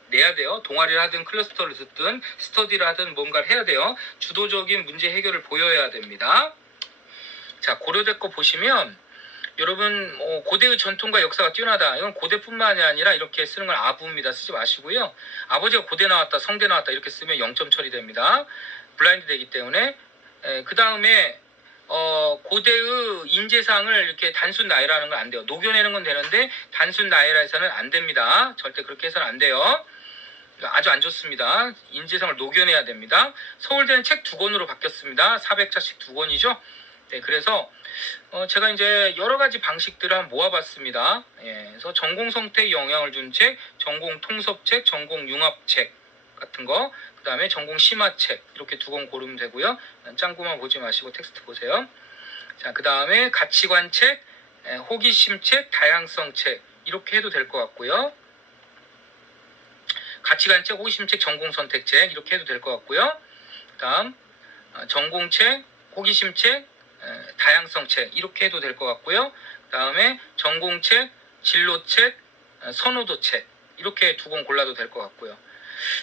내야 돼요. 동아리를 하든 클러스터를 듣든 스터디를 하든 뭔가를 해야 돼요. 주도적인 문제 해결을 보여야 됩니다. 자, 고려대 거 보시면 여러분 고대의 전통과 역사가 뛰어나다. 이건 고대뿐만이 아니라 이렇게 쓰는 건 아부입니다. 쓰지 마시고요. 아버지가 고대 나왔다, 성대 나왔다 이렇게 쓰면 0점 처리됩니다. 블라인드 되기 때문에. 그 다음에 고대의 인재상을 이렇게 단순 나열하는 건 안 돼요. 녹여내는 건 되는데 단순 나열해서는 안 됩니다. 절대 그렇게 해서는 안 돼요. 아주 안 좋습니다. 인재상을 녹여내야 됩니다. 서울대는 책 2권으로 바뀌었습니다. 400자씩 2권이죠. 네, 그래서 제가 이제 여러 가지 방식들을 한번 모아봤습니다. 그래서 전공 성태에 영향을 준 책, 전공 통섭책, 전공 융합책 같은 거, 그 다음에 전공 심화책 이렇게 2권 고르면 되고요. 짱구만 보지 마시고 텍스트 보세요. 자, 그 다음에 가치관책, 호기심책, 다양성책 이렇게 해도 될 것 같고요. 가치관책, 호기심책, 전공선택책 이렇게 해도 될 것 같고요. 그 다음 전공책, 호기심책, 다양성책 이렇게 해도 될 것 같고요. 그 다음에 전공책, 진로책, 선호도책 이렇게 2권 골라도 될 것 같고요.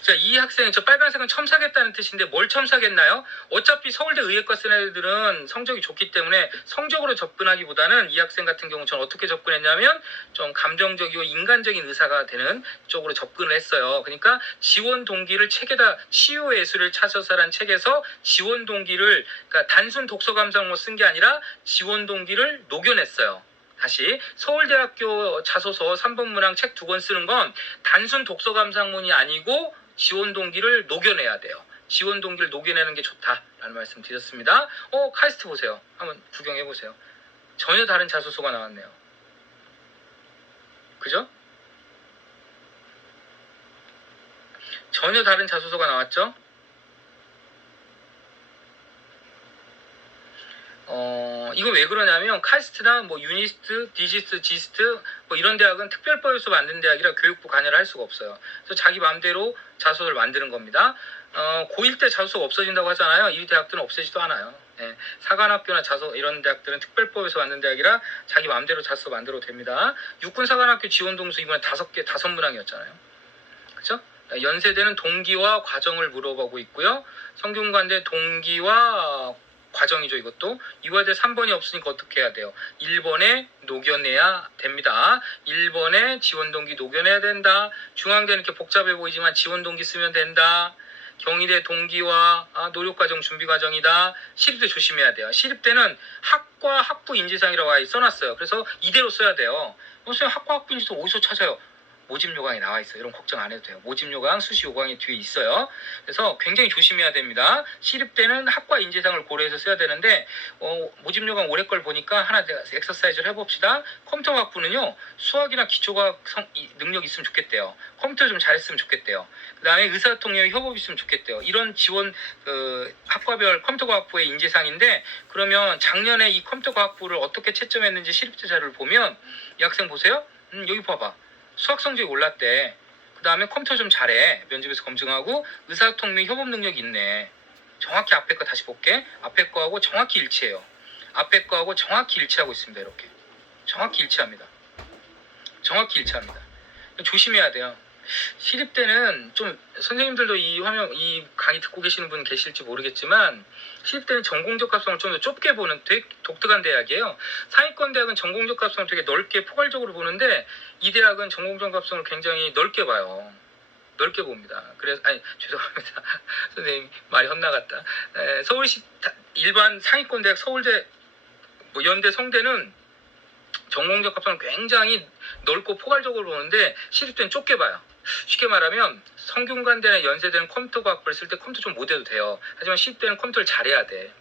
자, 이 학생 저 빨간색은 첨삭했다는 뜻인데 뭘 첨삭했나요? 어차피 서울대 의예과 쓴 애들은 성적이 좋기 때문에 성적으로 접근하기보다는 이 학생 같은 경우 저는 어떻게 접근했냐면 좀 감정적이고 인간적인 의사가 되는 쪽으로 접근을 했어요. 그러니까 지원 동기를 책에다 치유 예술을 찾아서란 책에서 지원 동기를 그러니까 단순 독서 감상으로 쓴 게 아니라 지원 동기를 녹여냈어요. 다시 서울대학교 자소서 3번 문항 책 2권 쓰는 건 단순 독서 감상문이 아니고 지원 동기를 녹여내야 돼요. 지원 동기를 녹여내는 게 좋다라는 말씀 드렸습니다. 카이스트 보세요. 한번 구경해 보세요. 전혀 다른 자소서가 나왔네요. 그죠? 전혀 다른 자소서가 나왔죠? 이거 왜 그러냐면 카이스트나 뭐 유니스트, 디지스트, 지스트 뭐 이런 대학은 특별법에서 만든 대학이라 교육부 관여를 할 수가 없어요. 그래서 자기 마음대로 자소서를 만드는 겁니다. 고1 때 자소서가 없어진다고 하잖아요. 이 대학들은 없애지도 않아요. 사관학교나 이런 대학들은 특별법에서 만든 대학이라 자기 마음대로 자소서 만들어도 됩니다. 육군사관학교 지원동수 이번에 5문항이었잖아요. 그렇죠? 연세대는 동기와 과정을 물어보고 있고요. 성균관대 동기와 과정이죠. 이것도 이과대 3번이 없으니까 어떻게 해야 돼요? 1번에 녹여내야 됩니다. 1번에 지원동기 녹여내야 된다. 중앙대는 이렇게 복잡해 보이지만 지원동기 쓰면 된다. 경희대 동기와 노력과정 준비과정이다. 시립대 조심해야 돼요. 시립대는 학과 학부 인재상이라고 써놨어요. 그래서 이대로 써야 돼요. 선생님 학과 학부 인재상 어디서 찾아요? 모집 요강이 나와 있어요. 이런 걱정 안 해도 돼요. 모집 요강, 수시 요강이 뒤에 있어요. 그래서 굉장히 조심해야 됩니다. 시립 때는 학과 인재상을 고려해서 써야 되는데 모집 요강 올해 걸 보니까 하나 엑서사이즈를 해봅시다. 컴퓨터 학부는요. 수학이나 기초과학 능력 있으면 좋겠대요. 컴퓨터 좀 잘했으면 좋겠대요. 그 다음에 의사통역 협업 있으면 좋겠대요. 이런 지원 학과별 컴퓨터과학부의 인재상인데 그러면 작년에 이 컴퓨터과학부를 어떻게 채점했는지 시립대 자료를 보면 이 학생 보세요. 여기 봐봐. 수학 성적이 올랐대. 그 다음에 컴퓨터 좀 잘해. 면접에서 검증하고 의사소통및 협업 능력이 있네. 정확히 앞에 거 다시 볼게. 앞에 거하고 정확히 일치해요. 앞에 거하고 정확히 일치하고 있습니다. 이렇게. 정확히 일치합니다. 정확히 일치합니다. 조심해야 돼요. 시립 때는 좀 선생님들도 이 화면 이 강의 듣고 계시는 분 계실지 모르겠지만 시립 때는 전공적 합성을 좀 더 좁게 보는 되게 독특한 대학이에요. 상위권 대학은 전공적 합성을 되게 넓게 포괄적으로 보는데 이 대학은 전공적 합성을 굉장히 넓게 봐요. 넓게 봅니다. 그래서 아니 죄송합니다. 선생님 말이 헛나갔다. 서울시 일반 상위권 대학 서울대 뭐 연대 성대는 전공적 합성을 굉장히 넓고 포괄적으로 보는데 시립대는 좁게 봐요. 쉽게 말하면 성균관대나 연세대는 컴퓨터 과학부를 쓸 때 컴퓨터 좀 못해도 돼요. 하지만 시립대는 컴퓨터를 잘해야 돼.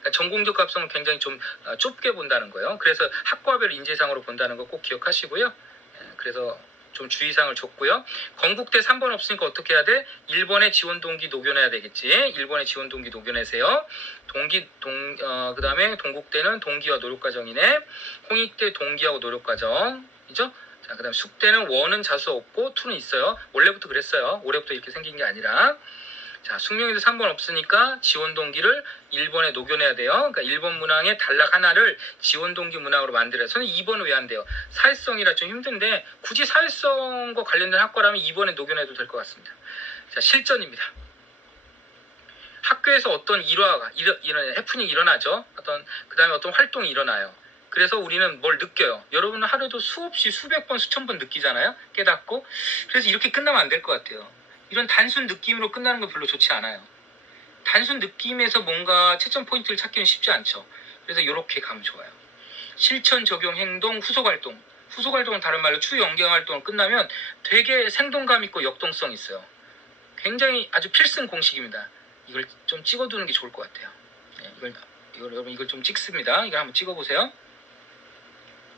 그러니까 전공적 합성은 굉장히 좀 좁게 본다는 거예요. 그래서 학과별 인재상으로 본다는 거 꼭 기억하시고요. 그래서 좀 주의사항을 줬고요. 건국대 3번 없으니까 어떻게 해야 돼? 1번에 지원 동기 녹여내야 되겠지. 1번에 지원 동기 녹여내세요. 그 다음에 동국대는 동기와 노력과정이네. 홍익대 동기하고 노력과정이죠. 자, 그 다음 숙대는 1은 자수 없고 2는 있어요. 원래부터 그랬어요. 올해부터 이렇게 생긴 게 아니라. 자, 숙명에도 3번 없으니까 지원 동기를 1번에 녹여내야 돼요. 그러니까 1번 문항에 단락 하나를 지원 동기 문항으로 만들어요. 저는 2번은 왜 안 돼요? 사회성이라 좀 힘든데 굳이 사회성과 관련된 학과라면 2번에 녹여내도 될 것 같습니다. 자, 실전입니다. 학교에서 어떤 일화가 해프닝이 일어나죠. 그 다음에 어떤 활동이 일어나요. 그래서 우리는 뭘 느껴요. 여러분은 하루에도 수없이 수백 번 수천 번 느끼잖아요. 깨닫고. 그래서 이렇게 끝나면 안 될 것 같아요. 이런 단순 느낌으로 끝나는 거 별로 좋지 않아요. 단순 느낌에서 뭔가 채점 포인트를 찾기는 쉽지 않죠. 그래서 이렇게 가면 좋아요. 실천, 적용, 행동, 후속 활동. 후속 활동은 다른 말로 추 연경 활동을 끝나면 되게 생동감 있고 역동성 있어요. 굉장히 아주 필승 공식입니다. 이걸 좀 찍어두는 게 좋을 것 같아요. 여러분 이걸 좀 찍습니다. 이걸 한번 찍어보세요.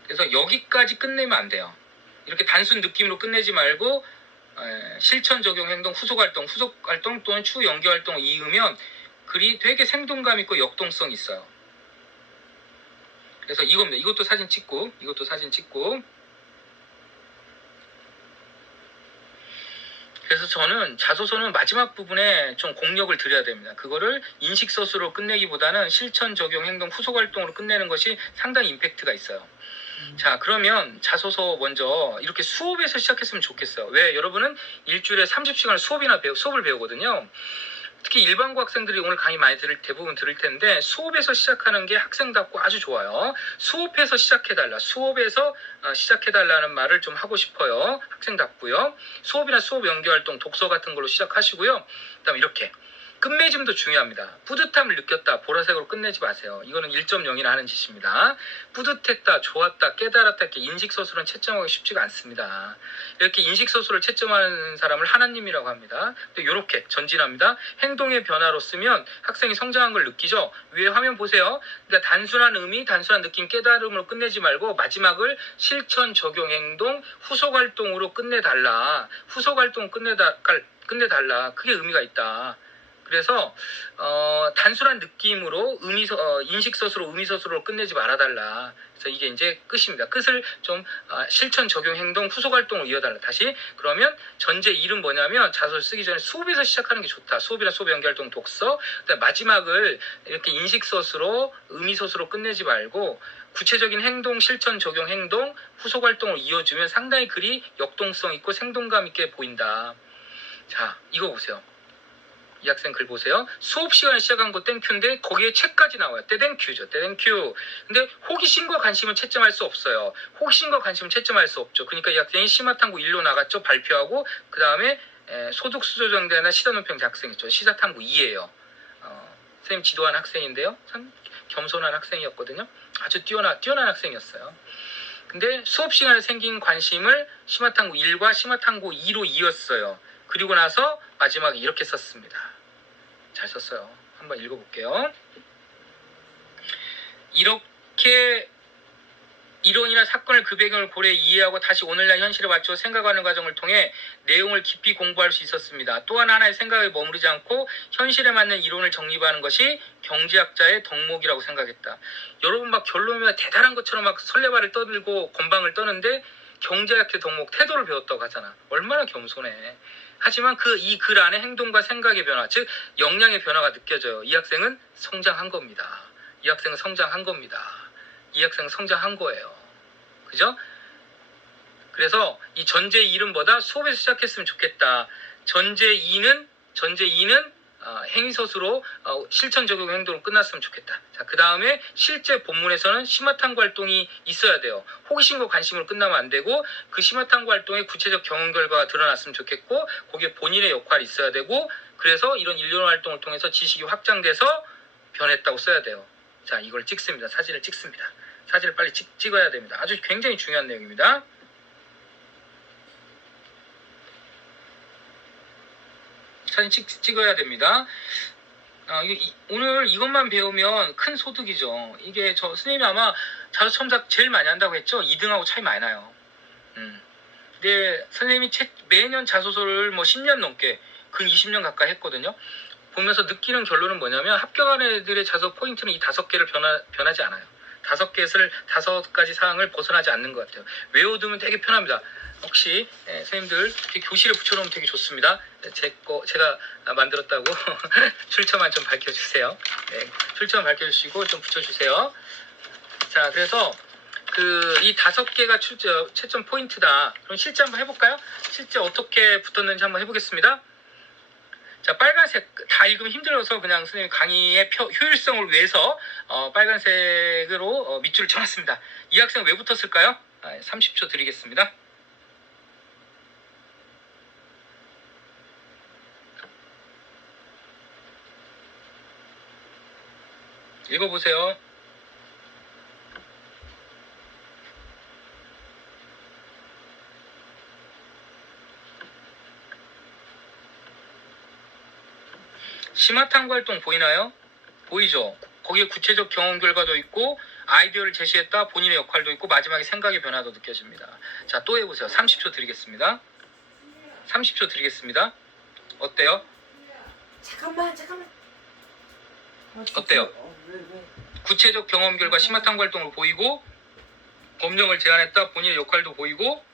그래서 여기까지 끝내면 안 돼요. 이렇게 단순 느낌으로 끝내지 말고 실천, 적용, 행동, 후속 활동 또는 추 연계 활동을 이으면 글이 되게 생동감 있고 역동성 있어요. 그래서 이겁니다. 이것도 사진 찍고 그래서 저는 자소서는 마지막 부분에 좀 공력을 들여야 됩니다. 그거를 인식서술로 끝내기보다는 실천, 적용, 행동, 후속 활동으로 끝내는 것이 상당히 임팩트가 있어요. 자, 그러면 자소서 먼저 이렇게 수업에서 시작했으면 좋겠어요. 왜? 여러분은 일주일에 30시간을 수업을 배우거든요. 특히 일반고 학생들이 오늘 강의 많이 대부분 들을 텐데 수업에서 시작하는 게 학생답고 아주 좋아요. 수업에서 시작해달라. 수업에서 시작해달라는 말을 좀 하고 싶어요. 학생답고요. 수업이나 수업 연계활동, 독서 같은 걸로 시작하시고요. 그다음에 이렇게 끝맺음도 중요합니다. 뿌듯함을 느꼈다. 보라색으로 끝내지 마세요. 이거는 1.0이나 하는 짓입니다. 뿌듯했다, 좋았다, 깨달았다 이렇게 인식서술은 채점하기 쉽지가 않습니다. 이렇게 인식서술을 채점하는 사람을 하나님이라고 합니다. 또 이렇게 전진합니다. 행동의 변화로 쓰면 학생이 성장한 걸 느끼죠. 위에 화면 보세요. 그러니까 단순한 의미, 단순한 느낌, 깨달음으로 끝내지 말고 마지막을 실천, 적용, 행동, 후속 활동으로 끝내달라. 후속 활동 끝내달라. 그게 의미가 있다. 그래서 단순한 느낌으로 인식서술로 의미서술로 끝내지 말아달라. 그래서 이게 이제 끝입니다. 끝을 좀 실천, 적용, 행동, 후속 활동으로 이어달라. 다시 그러면 전제 1은 뭐냐면 자소서 쓰기 전에 수업에서 시작하는 게 좋다. 수업이나 수업 연계활동, 독서. 그다음에 마지막을 이렇게 인식서술로 의미서술로 끝내지 말고 구체적인 행동, 실천, 적용, 행동, 후속 활동을 이어주면 상당히 글이 역동성 있고 생동감 있게 보인다. 자, 이거 보세요. 이 학생 글 보세요. 수업 시간에 시작한 거 땡큐인데 거기에 책까지 나와요. 땡큐죠. 땡큐. 근데 호기심과 관심은 채점할 수 없어요. 호기심과 관심은 채점할 수 없죠. 그러니까 이 학생이 심화탐구 1로 나갔죠. 발표하고 그 다음에 소득수조정대나 시사논평제 학생이죠. 시사탐구 2예요. 선생님 지도한 학생인데요. 참 겸손한 학생이었거든요. 아주 뛰어난 학생이었어요. 근데 수업 시간에 생긴 관심을 심화탐구 1과 심화탐구 2로 이었어요. 그리고 나서 마지막에 이렇게 썼습니다. 잘 썼어요. 한번 읽어볼게요. 이렇게 이론이나 사건을 그 배경을 고려해 이해하고 다시 오늘날 현실에 맞춰 생각하는 과정을 통해 내용을 깊이 공부할 수 있었습니다. 또한 하나의 생각에 머무르지 않고 현실에 맞는 이론을 정립하는 것이 경제학자의 덕목이라고 생각했다. 여러분 막 결론이 대단한 것처럼 막 설레발을 떠들고 건방을 떠는데 경제학의 덕목 태도를 배웠다고 하잖아. 얼마나 겸손해. 하지만 이 글 안에 행동과 생각의 변화, 즉 역량의 변화가 느껴져요. 이 학생은 성장한 겁니다. 이 학생은 성장한 거예요. 그죠? 그래서 이 전제 1은보다 수업에서 시작했으면 좋겠다. 전제 2는 행위서술로 실천 적용 행동으로 끝났으면 좋겠다. 자, 그 다음에 실제 본문에서는 심화탐구 활동이 있어야 돼요. 호기심과 관심으로 끝나면 안 되고 그 심화탐구 활동의 구체적 경험 결과가 드러났으면 좋겠고 거기에 본인의 역할이 있어야 되고 그래서 이런 일련 활동을 통해서 지식이 확장돼서 변했다고 써야 돼요. 자, 이걸 찍습니다. 사진을 찍습니다. 사진을 빨리 찍어야 됩니다. 아주 굉장히 중요한 내용입니다. 사진 찍어야 됩니다. 오늘 이것만 배우면 큰 소득이죠. 이게 선생님이 아마 자소 첨삭 제일 많이 한다고 했죠. 2등하고 차이 많이 나요. 근데 선생님이 매년 자소서를 10년 넘게 근 20년 가까이 했거든요. 보면서 느끼는 결론은 뭐냐면 합격한 애들의 자소 포인트는 이 5개를 변하지 않아요. 5가지 사항을 벗어나지 않는 것 같아요. 외워두면 되게 편합니다. 혹시 선생님들 교실에 붙여놓으면 되게 좋습니다. 제가 만들었다고 출처만 좀 밝혀주세요. 출처만 밝혀주시고 좀 붙여주세요. 자, 그래서 이 5개가 채점 포인트다. 그럼 실제 한번 해볼까요? 실제 어떻게 붙었는지 한번 해보겠습니다. 자, 빨간색 다 읽으면 힘들어서 그냥 선생님 강의의 효율성을 위해서 빨간색으로 밑줄을 쳐놨습니다. 이 학생 왜 붙었을까요? 30초 드리겠습니다. 읽어보세요. 심화탐구 활동 보이나요? 보이죠? 거기에 구체적 경험 결과도 있고 아이디어를 제시했다 본인의 역할도 있고 마지막에 생각의 변화도 느껴집니다. 자, 또 해보세요. 30초 드리겠습니다. 30초 드리겠습니다. 어때요? 잠깐만. 어때요? 왜? 구체적 경험 결과 심화탐구 활동으로 보이고 법령을 제안했다 본인의 역할도 보이고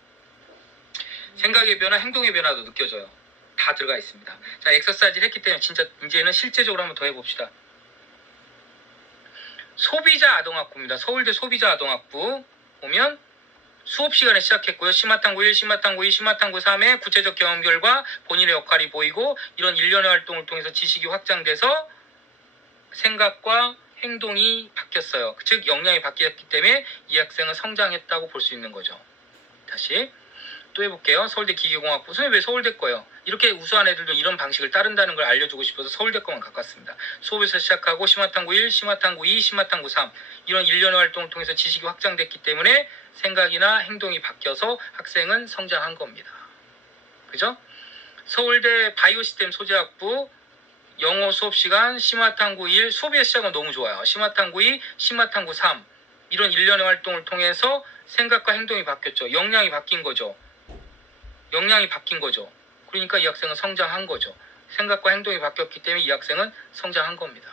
생각의 변화, 행동의 변화도 느껴져요. 다 들어가 있습니다. 자, 엑서사이즈를 했기 때문에 진짜 이제는 실제적으로 한번 더 해봅시다. 소비자 아동학부입니다. 서울대 소비자 아동학부 보면 수업 시간에 시작했고요. 심화탐구 1, 심화탐구 2, 심화탐구 3의 구체적 경험 결과 본인의 역할이 보이고 이런 일련의 활동을 통해서 지식이 확장돼서 생각과 행동이 바뀌었어요. 즉 역량이 바뀌었기 때문에 이 학생은 성장했다고 볼 수 있는 거죠. 다시 또 해볼게요. 서울대 기계공학부. 선생님 왜 서울대 거예요? 이렇게 우수한 애들도 이런 방식을 따른다는 걸 알려주고 싶어서 서울대 거만 갖고 왔습니다. 수업에서 시작하고 심화탐구 1, 심화탐구 2, 심화탐구 3 이런 일련의 활동을 통해서 지식이 확장됐기 때문에 생각이나 행동이 바뀌어서 학생은 성장한 겁니다. 그죠? 서울대 바이오시스템 소재학부 영어 수업시간 심화탐구 1 수업의 시작은 너무 좋아요. 심화탐구 2, 심화탐구 3 이런 일련의 활동을 통해서 생각과 행동이 바뀌었죠. 역량이 바뀐 거죠. 그러니까 이 학생은 성장한 거죠. 생각과 행동이 바뀌었기 때문에 이 학생은 성장한 겁니다.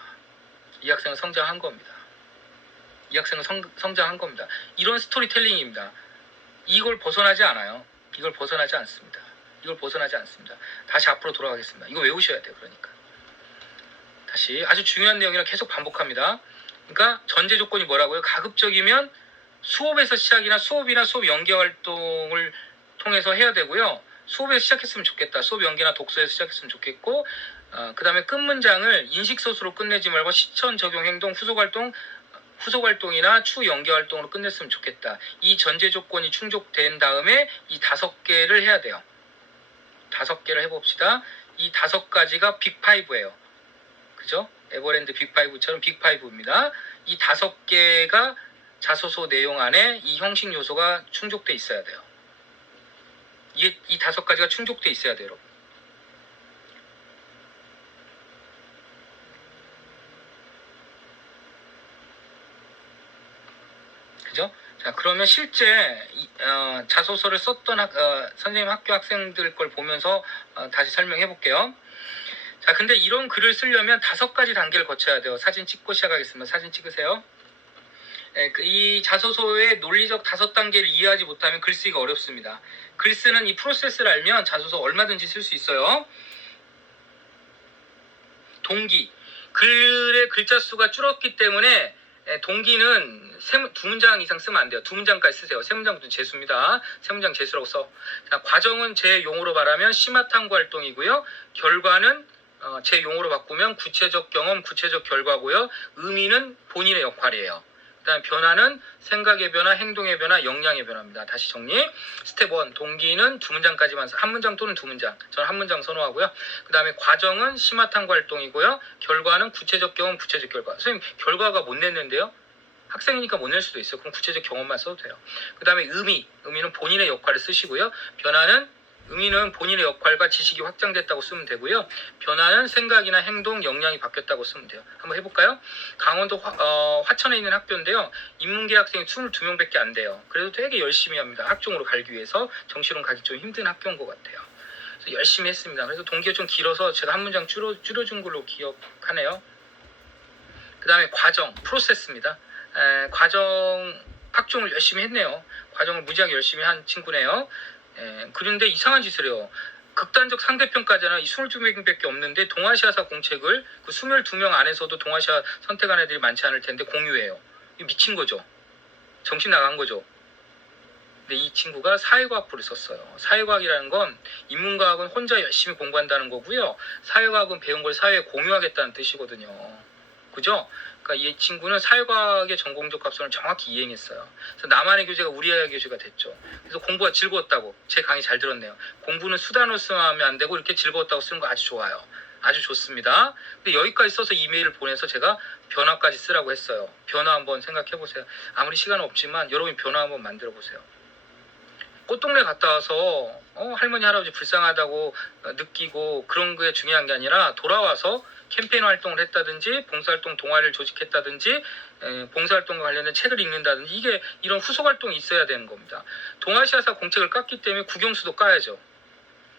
성장한 겁니다. 이런 스토리텔링입니다. 이걸 벗어나지 않아요. 이걸 벗어나지 않습니다. 다시 앞으로 돌아가겠습니다. 이거 외우셔야 돼요. 그러니까 다시 아주 중요한 내용이라 계속 반복합니다. 그러니까 전제 조건이 뭐라고요? 가급적이면 수업에서 시작이나 수업이나 수업 연계 활동을 통해서 해야 되고요. 수업에서 시작했으면 좋겠다. 수업 연계나 독서에서 시작했으면 좋겠고 그 다음에 끝 문장을 인식서술로 끝내지 말고 실천 적용 행동 후속 활동이나 추 연계 활동으로 끝냈으면 좋겠다. 이 전제 조건이 충족된 다음에 이 5개를 해야 돼요. 5개를 해봅시다. 이 5가지가 빅5예요. 그죠? 에버랜드 빅5처럼 빅5입니다. 이 5개가 자소서 내용 안에 이 형식 요소가 충족돼 있어야 돼요. 이 5가지가 충족돼 있어야 돼요, 여러분. 그죠? 자, 그러면 실제 자소서를 썼던 선생님 학교 학생들 걸 보면서 다시 설명해 볼게요. 자, 근데 이런 글을 쓰려면 5가지 단계를 거쳐야 돼요. 사진 찍고 시작하겠습니다. 사진 찍으세요. 이 자소서의 논리적 5단계를 이해하지 못하면 글쓰기가 어렵습니다. 글 쓰는 이 프로세스를 알면 자소서 얼마든지 쓸 수 있어요. 동기. 글의 글자 수가 줄었기 때문에 동기는 두 문장 이상 쓰면 안 돼요. 두 문장까지 쓰세요. 세 문장부터 재수입니다. 세 문장 재수라고 써. 자, 과정은 제 용어로 말하면 심화탐구 활동이고요. 결과는 제 용어로 바꾸면 구체적 경험, 구체적 결과고요. 의미는 본인의 역할이에요. 그다음 변화는 생각의 변화, 행동의 변화, 역량의 변화입니다. 다시 정리. 스텝 1 동기는 두 문장까지만 한 문장 또는 두 문장. 저는 한 문장 선호하고요. 그다음에 과정은 심화탐구 활동이고요. 결과는 구체적 경험, 구체적 결과. 선생님 결과가 못 냈는데요. 학생이니까 못 낼 수도 있어요. 그럼 구체적 경험만 써도 돼요. 그다음에 의미는 본인의 역할을 쓰시고요. 의미는 본인의 역할과 지식이 확장됐다고 쓰면 되고요. 변화는 생각이나 행동, 역량이 바뀌었다고 쓰면 돼요. 한번 해볼까요? 강원도 화천에 있는 학교인데요. 인문계 학생이 22명밖에 안 돼요. 그래도 되게 열심히 합니다. 학종으로 가기 위해서. 정시론 가기 좀 힘든 학교인 것 같아요. 그래서 열심히 했습니다. 그래서 동기가 좀 길어서 제가 한 문장 줄여준 걸로 기억하네요. 그 다음에 과정, 프로세스입니다. 과정 학종을 열심히 했네요. 과정을 무지하게 열심히 한 친구네요. 그런데 이상한 짓을 해요. 극단적 상대평가잖아. 이 22명밖에 없는데 동아시아사 공책을 그 22명 안에서도 동아시아 선택한 애들이 많지 않을 텐데 공유해요. 미친 거죠. 정신 나간 거죠. 근데 이 친구가 사회과학부를 썼어요. 사회과학이라는 건 인문과학은 혼자 열심히 공부한다는 거고요. 사회과학은 배운 걸 사회에 공유하겠다는 뜻이거든요. 그죠? 그러니까 이 친구는 사회과학의 전공적 cap선을 정확히 이행했어요. 그래서 나만의 교재가 우리의 교재가 됐죠. 그래서 공부가 즐거웠다고. 제 강의 잘 들었네요. 공부는 수단으로 쓰면 안 되고 이렇게 즐거웠다고 쓰는 거 아주 좋아요. 아주 좋습니다. 근데 여기까지 써서 이메일을 보내서 제가 변화까지 쓰라고 했어요. 변화 한번 생각해 보세요. 아무리 시간 없지만 여러분이 변화 한번 만들어 보세요. 꽃동네 갔다 와서 할머니 할아버지 불쌍하다고 느끼고 그런 게 중요한 게 아니라 돌아와서 캠페인 활동을 했다든지 봉사활동 동아리를 조직했다든지 봉사활동과 관련된 책을 읽는다든지 이게 이런 후속활동이 있어야 되는 겁니다. 동아시아사 공책을 깠기 때문에 국영수도 까야죠.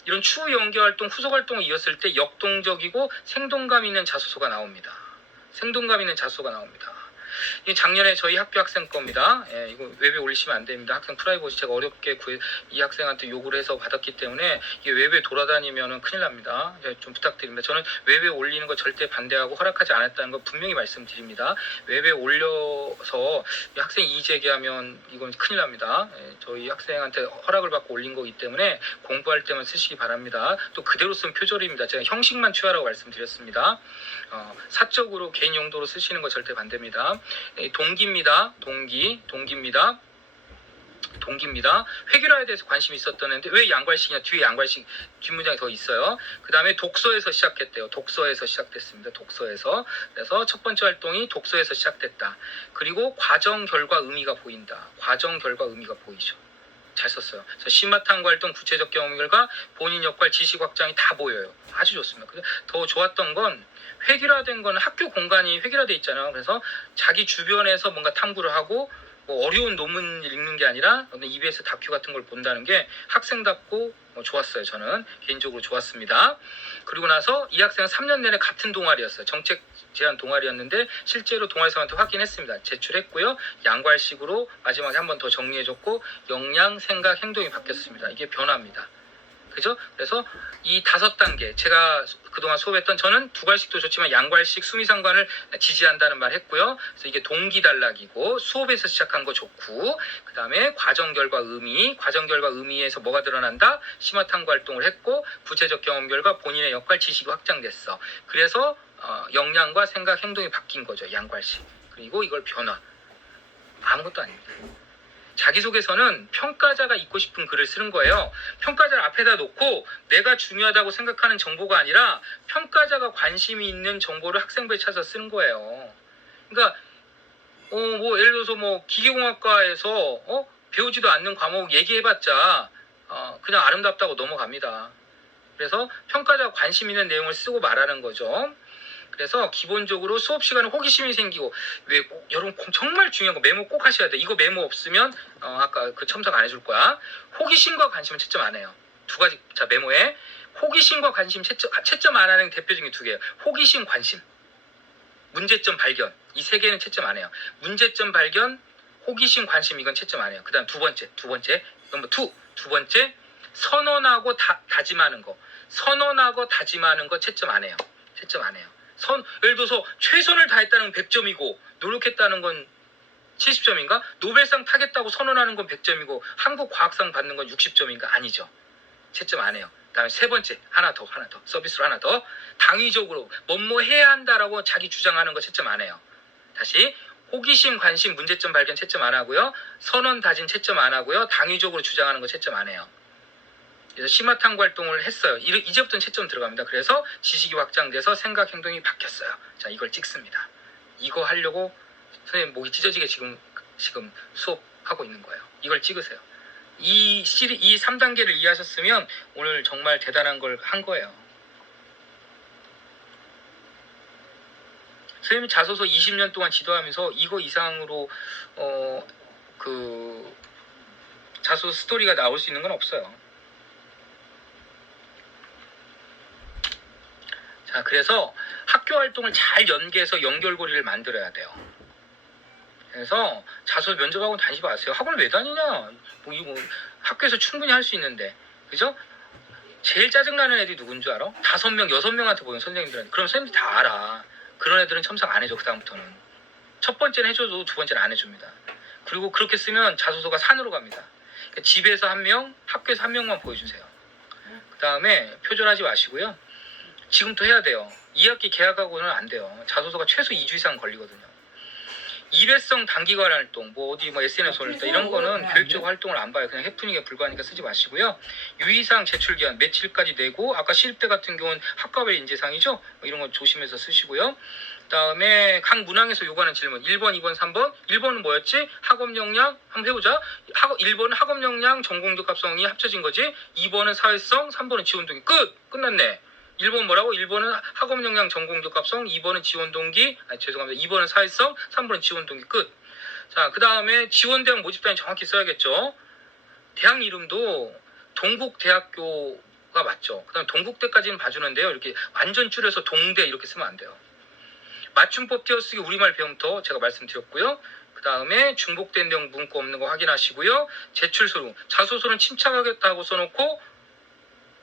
이런 추후 연계활동 후속활동을 이었을 때 역동적이고 생동감 있는 자소서가 나옵니다. 생동감 있는 자소서가 나옵니다. 이 작년에 저희 학교 학생 겁니다. 이거 웹에 올리시면 안 됩니다. 학생 프라이버시 제가 어렵게 이 학생한테 요구를 해서 받았기 때문에 이게 웹에 돌아다니면 큰일 납니다. 좀 부탁드립니다. 저는 웹에 올리는 거 절대 반대하고 허락하지 않았다는 거 분명히 말씀드립니다. 웹에 올려서 학생 이의 제기하면 이건 큰일 납니다. 저희 학생한테 허락을 받고 올린 거기 때문에 공부할 때만 쓰시기 바랍니다. 또 그대로 쓰면 표절입니다. 제가 형식만 취하라고 말씀드렸습니다. 사적으로 개인 용도로 쓰시는 거 절대 반대입니다. 동기입니다. 동기입니다. 회계라에 대해서 관심이 있었던 애인데 왜 양괄식이냐 뒤에 양괄식 뒷문장이 더 있어요. 그 다음에 독서에서 시작했대요. 독서에서 시작됐습니다. 독서에서. 그래서 첫 번째 활동이 독서에서 시작됐다. 그리고 과정 결과 의미가 보인다. 과정 결과 의미가 보이죠. 잘 썼어요. 그래서 심화탐구 활동, 구체적 경험 결과, 본인 역할, 지식 확장이 다 보여요. 아주 좋습니다. 더 좋았던 건 획일화된 거는 학교 공간이 획일화돼 있잖아요. 그래서 자기 주변에서 뭔가 탐구를 하고 뭐 어려운 논문 읽는 게 아니라 EBS 다큐 같은 걸 본다는 게 학생답고 좋았어요. 저는 개인적으로 좋았습니다. 그리고 나서 이 학생은 3년 내내 같은 동아리였어요. 정책 제안 동아리였는데 실제로 동아리생한테 확인했습니다. 제출했고요. 양괄식으로 마지막에 한 번 더 정리해줬고 역량, 생각, 행동이 바뀌었습니다. 이게 변화입니다. 그죠? 그래서 이 5단계 제가 그동안 수업했던 저는 두괄식도 좋지만 양괄식 수미상관을 지지한다는 말 했고요. 그래서 이게 동기 단락이고 수업에서 시작한 거 좋고 그 다음에 과정 결과 의미에서 뭐가 드러난다? 심화탐구 활동을 했고 구체적 경험 결과 본인의 역할 지식이 확장됐어. 그래서 역량과 생각 행동이 바뀐 거죠. 양괄식. 그리고 이걸 변화. 아무것도 아닙니다. 자기소개서는 평가자가 읽고 싶은 글을 쓰는 거예요. 평가자를 앞에다 놓고 내가 중요하다고 생각하는 정보가 아니라 평가자가 관심이 있는 정보를 학생부에 찾아 쓰는 거예요. 그러니까 뭐 예를 들어서 뭐 기계공학과에서 배우지도 않는 과목 얘기해봤자 그냥 아름답다고 넘어갑니다. 그래서 평가자가 관심 있는 내용을 쓰고 말하는 거죠. 그래서 기본적으로 수업 시간에 호기심이 생기고 여러분 정말 중요한 거 메모 꼭 하셔야 돼. 이거 메모 없으면 아까 그 첨삭 안 해줄 거야. 호기심과 관심은 채점 안 해요. 두 가지. 자, 메모에 호기심과 관심 채점 안 하는 대표적인 두 개예요. 호기심, 관심. 문제점 발견. 이 세 개는 채점 안 해요. 문제점 발견, 호기심, 관심 이건 채점 안 해요. 그다음 두 번째 넘버 2. 두 번째 선언하고 다짐하는 거. 선언하고 다짐하는 거 채점 안 해요. 채점 안 해요. 예를 들어서 최선을 다했다는 100점이고 노력했다는 건 70점인가? 노벨상 타겠다고 선언하는 건 100점이고 한국과학상 받는 건 60점인가? 아니죠. 채점 안 해요. 그다음에 세 번째 하나 더 서비스로 하나 더 당위적으로 뭐뭐 해야 한다라고 자기 주장하는 거 채점 안 해요. 다시 호기심, 관심, 문제점 발견 채점 안 하고요. 선언, 다진 채점 안 하고요. 당위적으로 주장하는 거 채점 안해요. 그래서 심화 탐구 활동을 했어요. 이제부터는 채점 들어갑니다. 그래서 지식이 확장돼서 생각, 행동이 바뀌었어요. 자, 이걸 찍습니다. 이거 하려고 선생님 목이 찢어지게 지금 수업하고 있는 거예요. 이걸 찍으세요. 이 3단계를 이해하셨으면 오늘 정말 대단한 걸 한 거예요. 선생님이 자소서 20년 동안 지도하면서 이거 이상으로 자소서 스토리가 나올 수 있는 건 없어요. 자, 그래서 학교 활동을 잘 연계해서 연결고리를 만들어야 돼요. 그래서 자소서 면접하고 다니지 마세요. 학원을 왜 다니냐? 이거 학교에서 충분히 할 수 있는데, 그죠? 제일 짜증나는 애들이 누군 줄 알아? 5명, 6명한테 보는 선생님들한테. 그럼 선생님들 다 알아. 그런 애들은 첨삭 안 해줘. 그 다음부터는 첫 번째는 해줘도 두 번째는 안 해줍니다. 그리고 그렇게 쓰면 자소서가 산으로 갑니다. 그러니까 집에서 1명, 학교에서 1명만 보여주세요. 그 다음에 표절하지 마시고요. 지금부터 해야 돼요. 2학기 개학하고는 안 돼요. 자소서가 최소 2주 이상 걸리거든요. 일회성 단기간 활동, SNS 올릴 때 이런 거는 교육적 활동을 안 봐요. 그냥 해프닝에 불과하니까 쓰지 마시고요. 유의사항 제출 기한 며칠까지 내고, 아까 실대 같은 경우는 학과별 인재상이죠. 이런 거 조심해서 쓰시고요. 그 다음에 각 문항에서 요구하는 질문 1번, 2번, 3번. 1번은 뭐였지? 학업 역량 한번 해보자. 1번은 학업 역량, 전공적 합성이 합쳐진 거지. 2번은 사회성, 3번은 지원 동기. 끝났네. 1번 뭐라고? 1번은 학업 역량 전공적 합성, 2번은 지원 동기, 죄송합니다. 2번은 사회성, 3번은 지원 동기. 끝. 자, 그 다음에 지원대학 모집단위 정확히 써야겠죠. 대학 이름도 동국대학교가 맞죠. 그 다음에 동국대까지는 봐주는데요. 이렇게 완전 줄여서 동대 이렇게 쓰면 안 돼요. 맞춤법 띄어쓰기 우리말 배움부터 제가 말씀드렸고요. 그 다음에 중복된 내용 문구 없는 거 확인하시고요. 제출서류, 자소서는 침착하겠다고 써놓고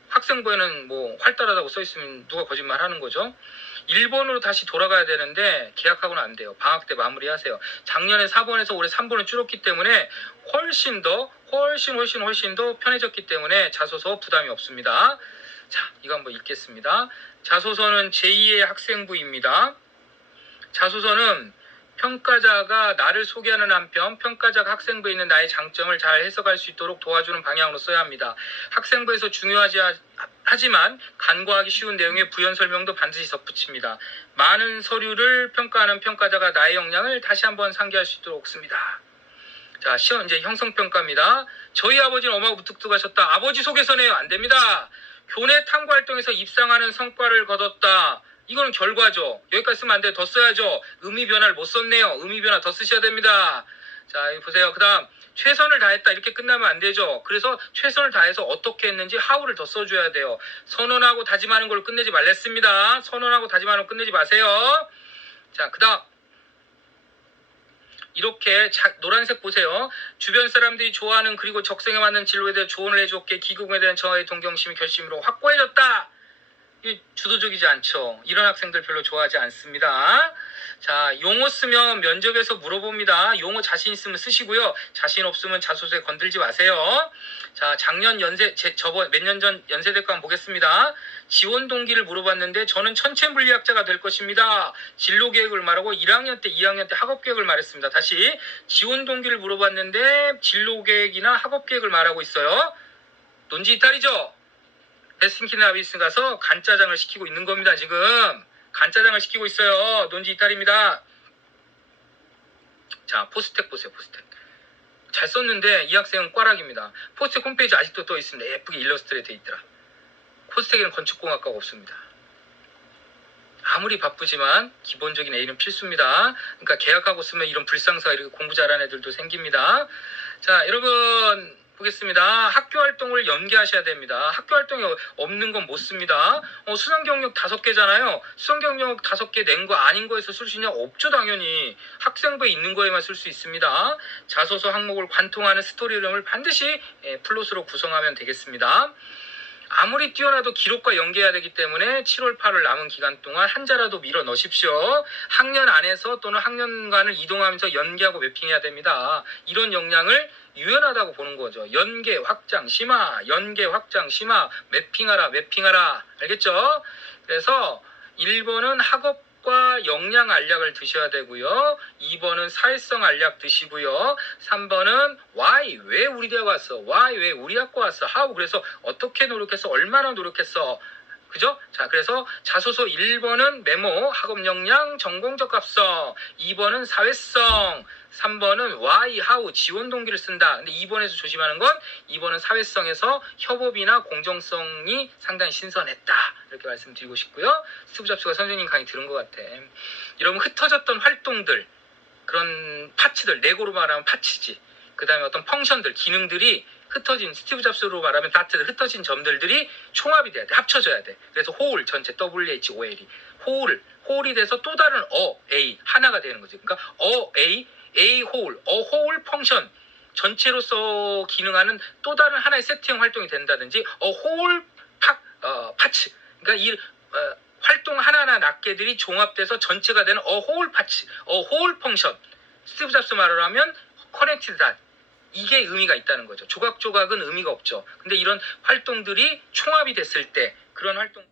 학생부에는 활달하다고 써있으면 누가 거짓말 하는 거죠. 1번으로 다시 돌아가야 되는데 계약하고는 안 돼요. 방학 때 마무리하세요. 작년에 4번에서 올해 3번을 줄였기 때문에 훨씬 더 편해졌기 때문에 자소서 부담이 없습니다. 자, 이거 한번 읽겠습니다. 자소서는 제2의 학생부입니다. 자소서는 평가자가 나를 소개하는 한편 평가자가 학생부에 있는 나의 장점을 잘 해석할 수 있도록 도와주는 방향으로 써야 합니다. 학생부에서 중요하지 하지만 간과하기 쉬운 내용의 부연 설명도 반드시 덧붙입니다. 많은 서류를 평가하는 평가자가 나의 역량을 다시 한번 상기할 수 있도록 씁니다. 자, 시험 이제 형성평가입니다. 저희 아버지는 엄하고 무뚝뚝하셨다. 아버지 소개서네요. 안 됩니다. 교내 탐구 활동에서 입상하는 성과를 거뒀다. 이거는 결과죠. 여기까지 쓰면 안 돼요. 더 써야죠. 의미 변화를 못 썼네요. 의미 변화 더 쓰셔야 됩니다. 자, 여기 보세요. 그 다음 최선을 다했다. 이렇게 끝나면 안 되죠. 그래서 최선을 다해서 어떻게 했는지 how를 더 써줘야 돼요. 선언하고 다짐하는 걸로 끝내지 말랬습니다. 선언하고 다짐하는 걸 끝내지 마세요. 자, 그 다음 이렇게 노란색 보세요. 주변 사람들이 좋아하는 그리고 적성에 맞는 진로에 대해 조언을 해줬기에 기국에 대한 저의 동경심이 결심으로 확고해졌다. 주도적이지 않죠. 이런 학생들 별로 좋아하지 않습니다. 자, 용어 쓰면 면접에서 물어봅니다. 용어 자신 있으면 쓰시고요. 자신 없으면 자소서에 건들지 마세요. 자, 작년 몇 년 전 연세대과 한번 보겠습니다. 지원 동기를 물어봤는데 저는 천체 물리학자가 될 것입니다. 진로 계획을 말하고 1학년 때, 2학년 때 학업 계획을 말했습니다. 다시 지원 동기를 물어봤는데 진로 계획이나 학업 계획을 말하고 있어요. 논지 이탈이죠. 베스킨라빈스 가서 간짜장을 시키고 있는 겁니다. 지금 간짜장을 시키고 있어요. 논지 이탈입니다. 자, 포스텍 보세요. 포스텍 잘 썼는데 이 학생은 꽈락입니다. 포스텍 홈페이지 아직도 떠 있습니다. 예쁘게 일러스트레이트 돼 있더라. 포스텍에는 건축공학과가 없습니다. 아무리 바쁘지만 기본적인 A는 필수입니다. 그러니까 계약하고 쓰면 이런 불상사 이렇게 공부 잘하는 애들도 생깁니다. 자, 여러분 보겠습니다. 학교 활동을 연계하셔야 됩니다. 학교 활동이 없는 건 못 씁니다. 수능 경력 5개잖아요. 수능 경력 5개 낸 거 아닌 거에서 쓸 수 있냐? 없죠, 당연히. 학생부에 있는 거에만 쓸 수 있습니다. 자소서 항목을 관통하는 스토리룸을 반드시 플롯으로 구성하면 되겠습니다. 아무리 뛰어나도 기록과 연계해야 되기 때문에 7월 8월 남은 기간 동안 한자라도 밀어 넣으십시오. 학년 안에서 또는 학년간을 이동하면서 연계하고 매핑해야 됩니다. 이런 역량을 유연하다고 보는 거죠. 연계 확장 심화, 연계 확장 심화, 매핑하라. 알겠죠? 그래서 1번은 학업과 역량 알약을 드셔야 되고요. 2번은 사회성 알약 드시고요. 3번은 why, 왜 우리 대학 왔어? why, 왜 우리 학과 왔어? how, 그래서 어떻게 노력했어? 얼마나 노력했어? 그죠? 자, 그래서 자소서 1번은 메모, 학업 역량, 전공적 합성, 2번은 사회성, 3번은 why, how, 지원 동기를 쓴다. 근데 2번에서 조심하는 건 2번은 사회성에서 협업이나 공정성이 상당히 신선했다. 이렇게 말씀드리고 싶고요. 스티브 잡스가 선생님 강의 들은 것 같아. 여러분 흩어졌던 활동들, 그런 파츠들, 레고로 말하면 파츠지. 그 다음에 어떤 펑션들, 기능들이 흩어진, 스티브 잡스로 말하면 다트들, 흩어진 점들이 총합이 돼야 돼. 합쳐져야 돼. 그래서 whole 전체 WHOLE whole이 돼서 또 다른 A 하나가 되는 거지. 그러니까 A whole 펑션 전체로서 기능하는 또 다른 하나의 세트형 활동이 된다든지 whole 파츠, 그러니까 이 활동 하나하나 낱개들이 종합돼서 전체가 되는 whole 파츠, whole 펑션. 스티브 잡스 말을 하면 connected dot. 이게 의미가 있다는 거죠. 조각조각은 의미가 없죠. 근데 이런 활동들이 총합이 됐을 때 그런 활동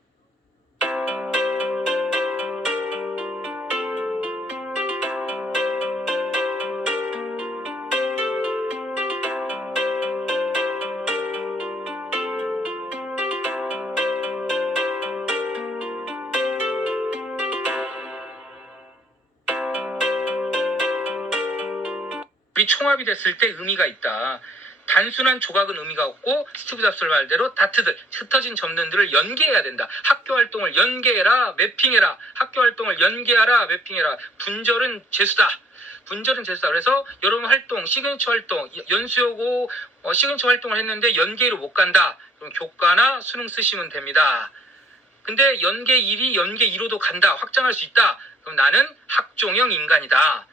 총합이 됐을 때 의미가 있다. 단순한 조각은 의미가 없고 스티브 잡스 말대로 다트들, 흩어진 점들을 연계해야 된다. 학교 활동을 연계해라, 매핑해라. 학교 활동을 연계하라, 매핑해라. 분절은 재수다. 그래서 여러분 활동, 시그니처 활동, 연수하고 시그니처 활동을 했는데 연계로 못 간다. 그럼 교과나 수능 쓰시면 됩니다. 근데 연계 1이 연계 2로도 간다. 확장할 수 있다. 그럼 나는 학종형 인간이다.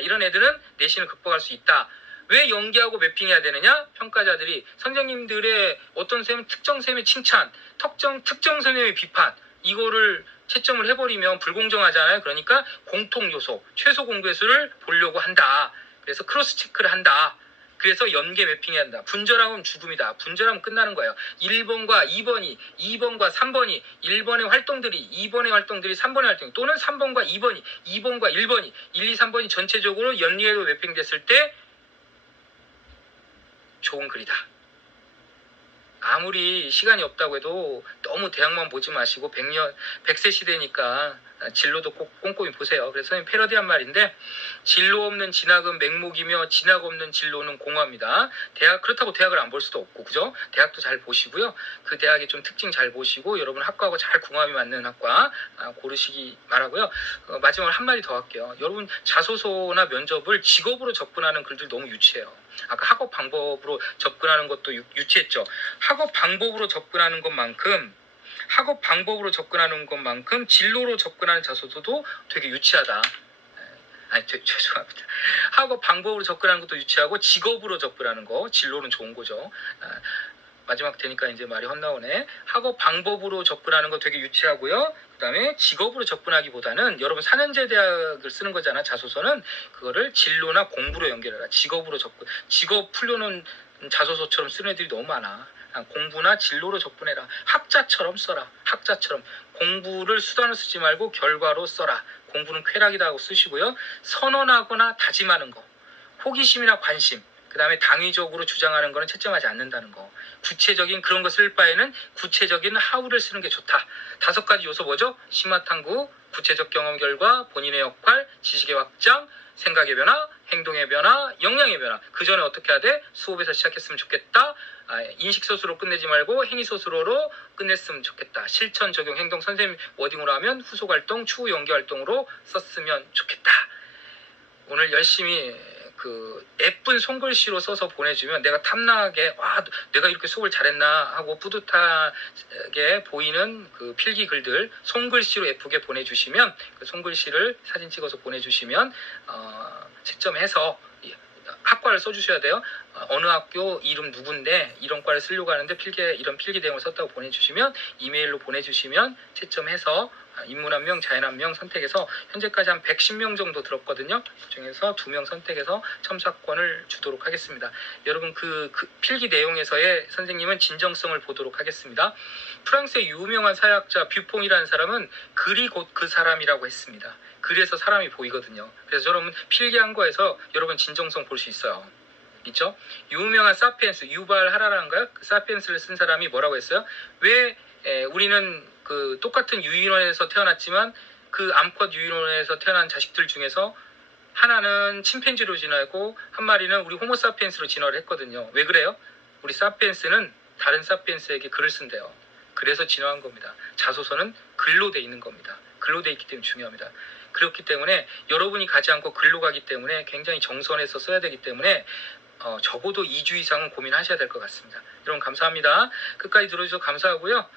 이런 애들은 내신을 극복할 수 있다. 왜 연계하고 매핑해야 되느냐? 평가자들이 선생님들의 어떤 쌤, 특정 쌤의 칭찬, 특정 선생님의 비판, 이거를 채점을 해버리면 불공정하잖아요. 그러니까 공통 요소, 최소 공배수를 보려고 한다. 그래서 크로스 체크를 한다. 그래서 연계 매핑해야 한다. 분절하면 죽음이다. 분절하면 끝나는 거예요. 1번과 2번과 3번이 1번의 활동들이 2번의 활동들이 3번의 활동 또는 3번과 2번이 2번과 1번이 1, 2, 3번이 전체적으로 연계로 매핑됐을 때 좋은 글이다. 아무리 시간이 없다고 해도 너무 대학만 보지 마시고 100세 시대니까 진로도 꼭 꼼꼼히 보세요. 그래서 선생님 패러디한 말인데 진로 없는 진학은 맹목이며 진학 없는 진로는 공허합니다. 그렇다고 대학을 안 볼 수도 없고 그죠? 대학도 잘 보시고요. 그 대학의 좀 특징 잘 보시고 여러분 학과하고 잘 궁합이 맞는 학과 고르시기 바라고요. 마지막으로 한마디 더 할게요. 여러분 자소서나 면접을 직업으로 접근하는 글들 너무 유치해요. 아까 학업 방법으로 접근하는 것도 유치했죠. 학업 방법으로 접근하는 것만큼 진로로 접근하는 자소서도 되게 유치하다. 죄송합니다. 학업 방법으로 접근하는 것도 유치하고 직업으로 접근하는 거, 진로는 좋은 거죠. 마지막 되니까 이제 말이 헛나오네. 학업 방법으로 접근하는 거 되게 유치하고요. 그 다음에 직업으로 접근하기보다는 여러분 4년제 대학을 쓰는 거잖아. 자소서는 그거를 진로나 공부로 연결해라. 직업 풀려놓은 자소서처럼 쓰는 애들이 너무 많아. 공부나 진로로 접근해라. 학자처럼 써라. 공부를 수단으로 쓰지 말고 결과로 써라. 공부는 쾌락이다 하고 쓰시고요. 선언하거나 다짐하는 거, 호기심이나 관심, 그 다음에 당위적으로 주장하는 거는 채점하지 않는다는 거. 구체적인 그런 거 쓸 바에는 구체적인 how를 쓰는 게 좋다. 5가지 요소 뭐죠? 심화탐구, 구체적 경험 결과, 본인의 역할, 지식의 확장, 생각의 변화, 행동의 변화, 역량의 변화. 그 전에 어떻게 해야 돼? 수업에서 시작했으면 좋겠다. 인식소수로 끝내지 말고 행위소수로 끝냈으면 좋겠다. 실천, 적용, 행동, 선생님 워딩으로 하면 후속활동, 추후 연계활동으로 썼으면 좋겠다. 오늘 열심히 예쁜 손글씨로 써서 보내주면 내가 탐나게 내가 이렇게 수업을 잘했나 하고 뿌듯하게 보이는 그 필기 글들 손글씨로 예쁘게 보내주시면 그 손글씨를 사진 찍어서 보내주시면 채점해서 학과를 써주셔야 돼요. 어느 학교 이름 누군데 이런 과를 쓰려고 하는데 이런 필기 내용을 썼다고 보내주시면 이메일로 보내주시면 채점해서 인문 한 명, 자연 한 명 선택해서 현재까지 한 110명 정도 들었거든요. 그중에서 2명 선택해서 첨삭권을 주도록 하겠습니다. 여러분 그 필기 내용에서의 선생님은 진정성을 보도록 하겠습니다. 프랑스의 유명한 사회학자 뷰퐁이라는 사람은 글이 곧 그 사람이라고 했습니다. 그래서 사람이 보이거든요. 그래서 여러분 필기한 거에서 여러분 진정성 볼 수 있어요. 있죠? 유명한 사피엔스, 유발 하라라인가요? 그 사피엔스를 쓴 사람이 뭐라고 했어요? 왜 우리는 그 똑같은 유인원에서 태어났지만 그 암컷 유인원에서 태어난 자식들 중에서 하나는 침팬지로 진화했고 한 마리는 우리 호모사피엔스로 진화를 했거든요. 왜 그래요? 우리 사피엔스는 다른 사피엔스에게 글을 쓴대요. 그래서 진화한 겁니다. 자소서는 글로 돼 있는 겁니다. 글로 돼 있기 때문에 중요합니다. 그렇기 때문에 여러분이 가지 않고 글로 가기 때문에 굉장히 정선해서 써야 되기 때문에 적어도 2주 이상은 고민하셔야 될 것 같습니다. 여러분 감사합니다. 끝까지 들어주셔서 감사하고요.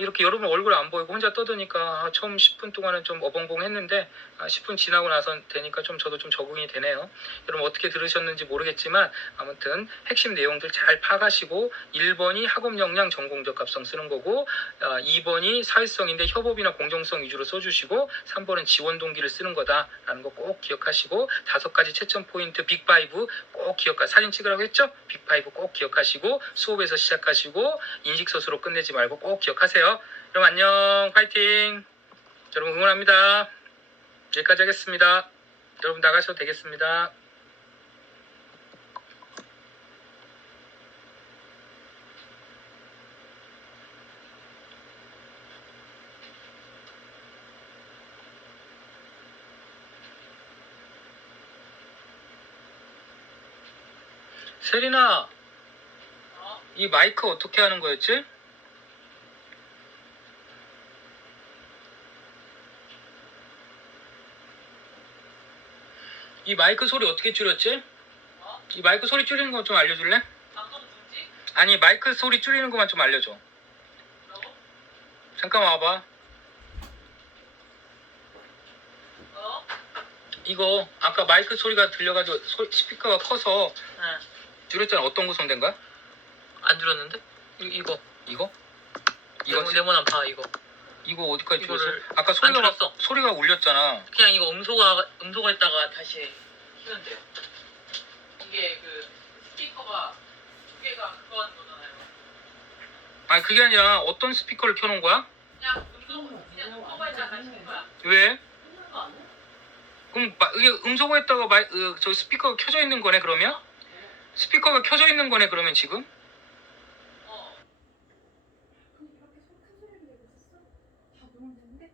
이렇게 여러분 얼굴 안 보이고 혼자 떠드니까 처음 10분 동안은 좀 어벙벙했는데 10분 지나고 나서 되니까 저도 좀 적응이 되네요. 여러분 어떻게 들으셨는지 모르겠지만 아무튼 핵심 내용들 잘 파가시고 1번이 학업 역량 전공적 합성 쓰는 거고 2번이 사회성인데 협업이나 공정성 위주로 써주시고 3번은 지원 동기를 쓰는 거다라는 거 꼭 기억하시고 5가지 채점 포인트 빅5 꼭 사진 찍으라고 했죠? 빅5 꼭 기억하시고 수업에서 시작하시고 인식서술로 끝내지 말고 꼭 기억하세요. 그럼 안녕, 파이팅. 여러분 응원합니다. 여기까지 하겠습니다. 여러분 나가셔도 되겠습니다. 세리나, 이 마이크 어떻게 하는 거였지? 이 마이크 소리 어떻게 줄였지? 이 마이크 소리 줄이는 거 좀 알려줄래? 방송 중지? 아니 마이크 소리 줄이는 것만 좀 알려줘. 뭐라고? 잠깐 와봐. 이거 아까 마이크 소리가 들려가지고 스피커가 커서 네. 줄였잖아. 어떤 구성된 거야? 안 줄였는데? 이거 이거? 네모난 파 이거. 이거 어디까지 줄였어? 이거를 아까 안 줄였어. 소리가 울렸잖아. 그냥 이거 음소거 했다가 다시 키면 돼요. 이게 그 스피커가 두 개가 그거 하는 거잖아요. 아니 그게 아니라 어떤 스피커를 켜놓은 거야? 그냥 음소거 했다가 다시 킨 거야. 왜? 그럼 이게 음소거 했다가 저 스피커가 켜져 있는 거네 그러면? 스피커가 켜져 있는 거네 그러면 지금? 어. 그럼 이렇게 소리 큰 소리로 내고 있었어? 다 녹음됐는데?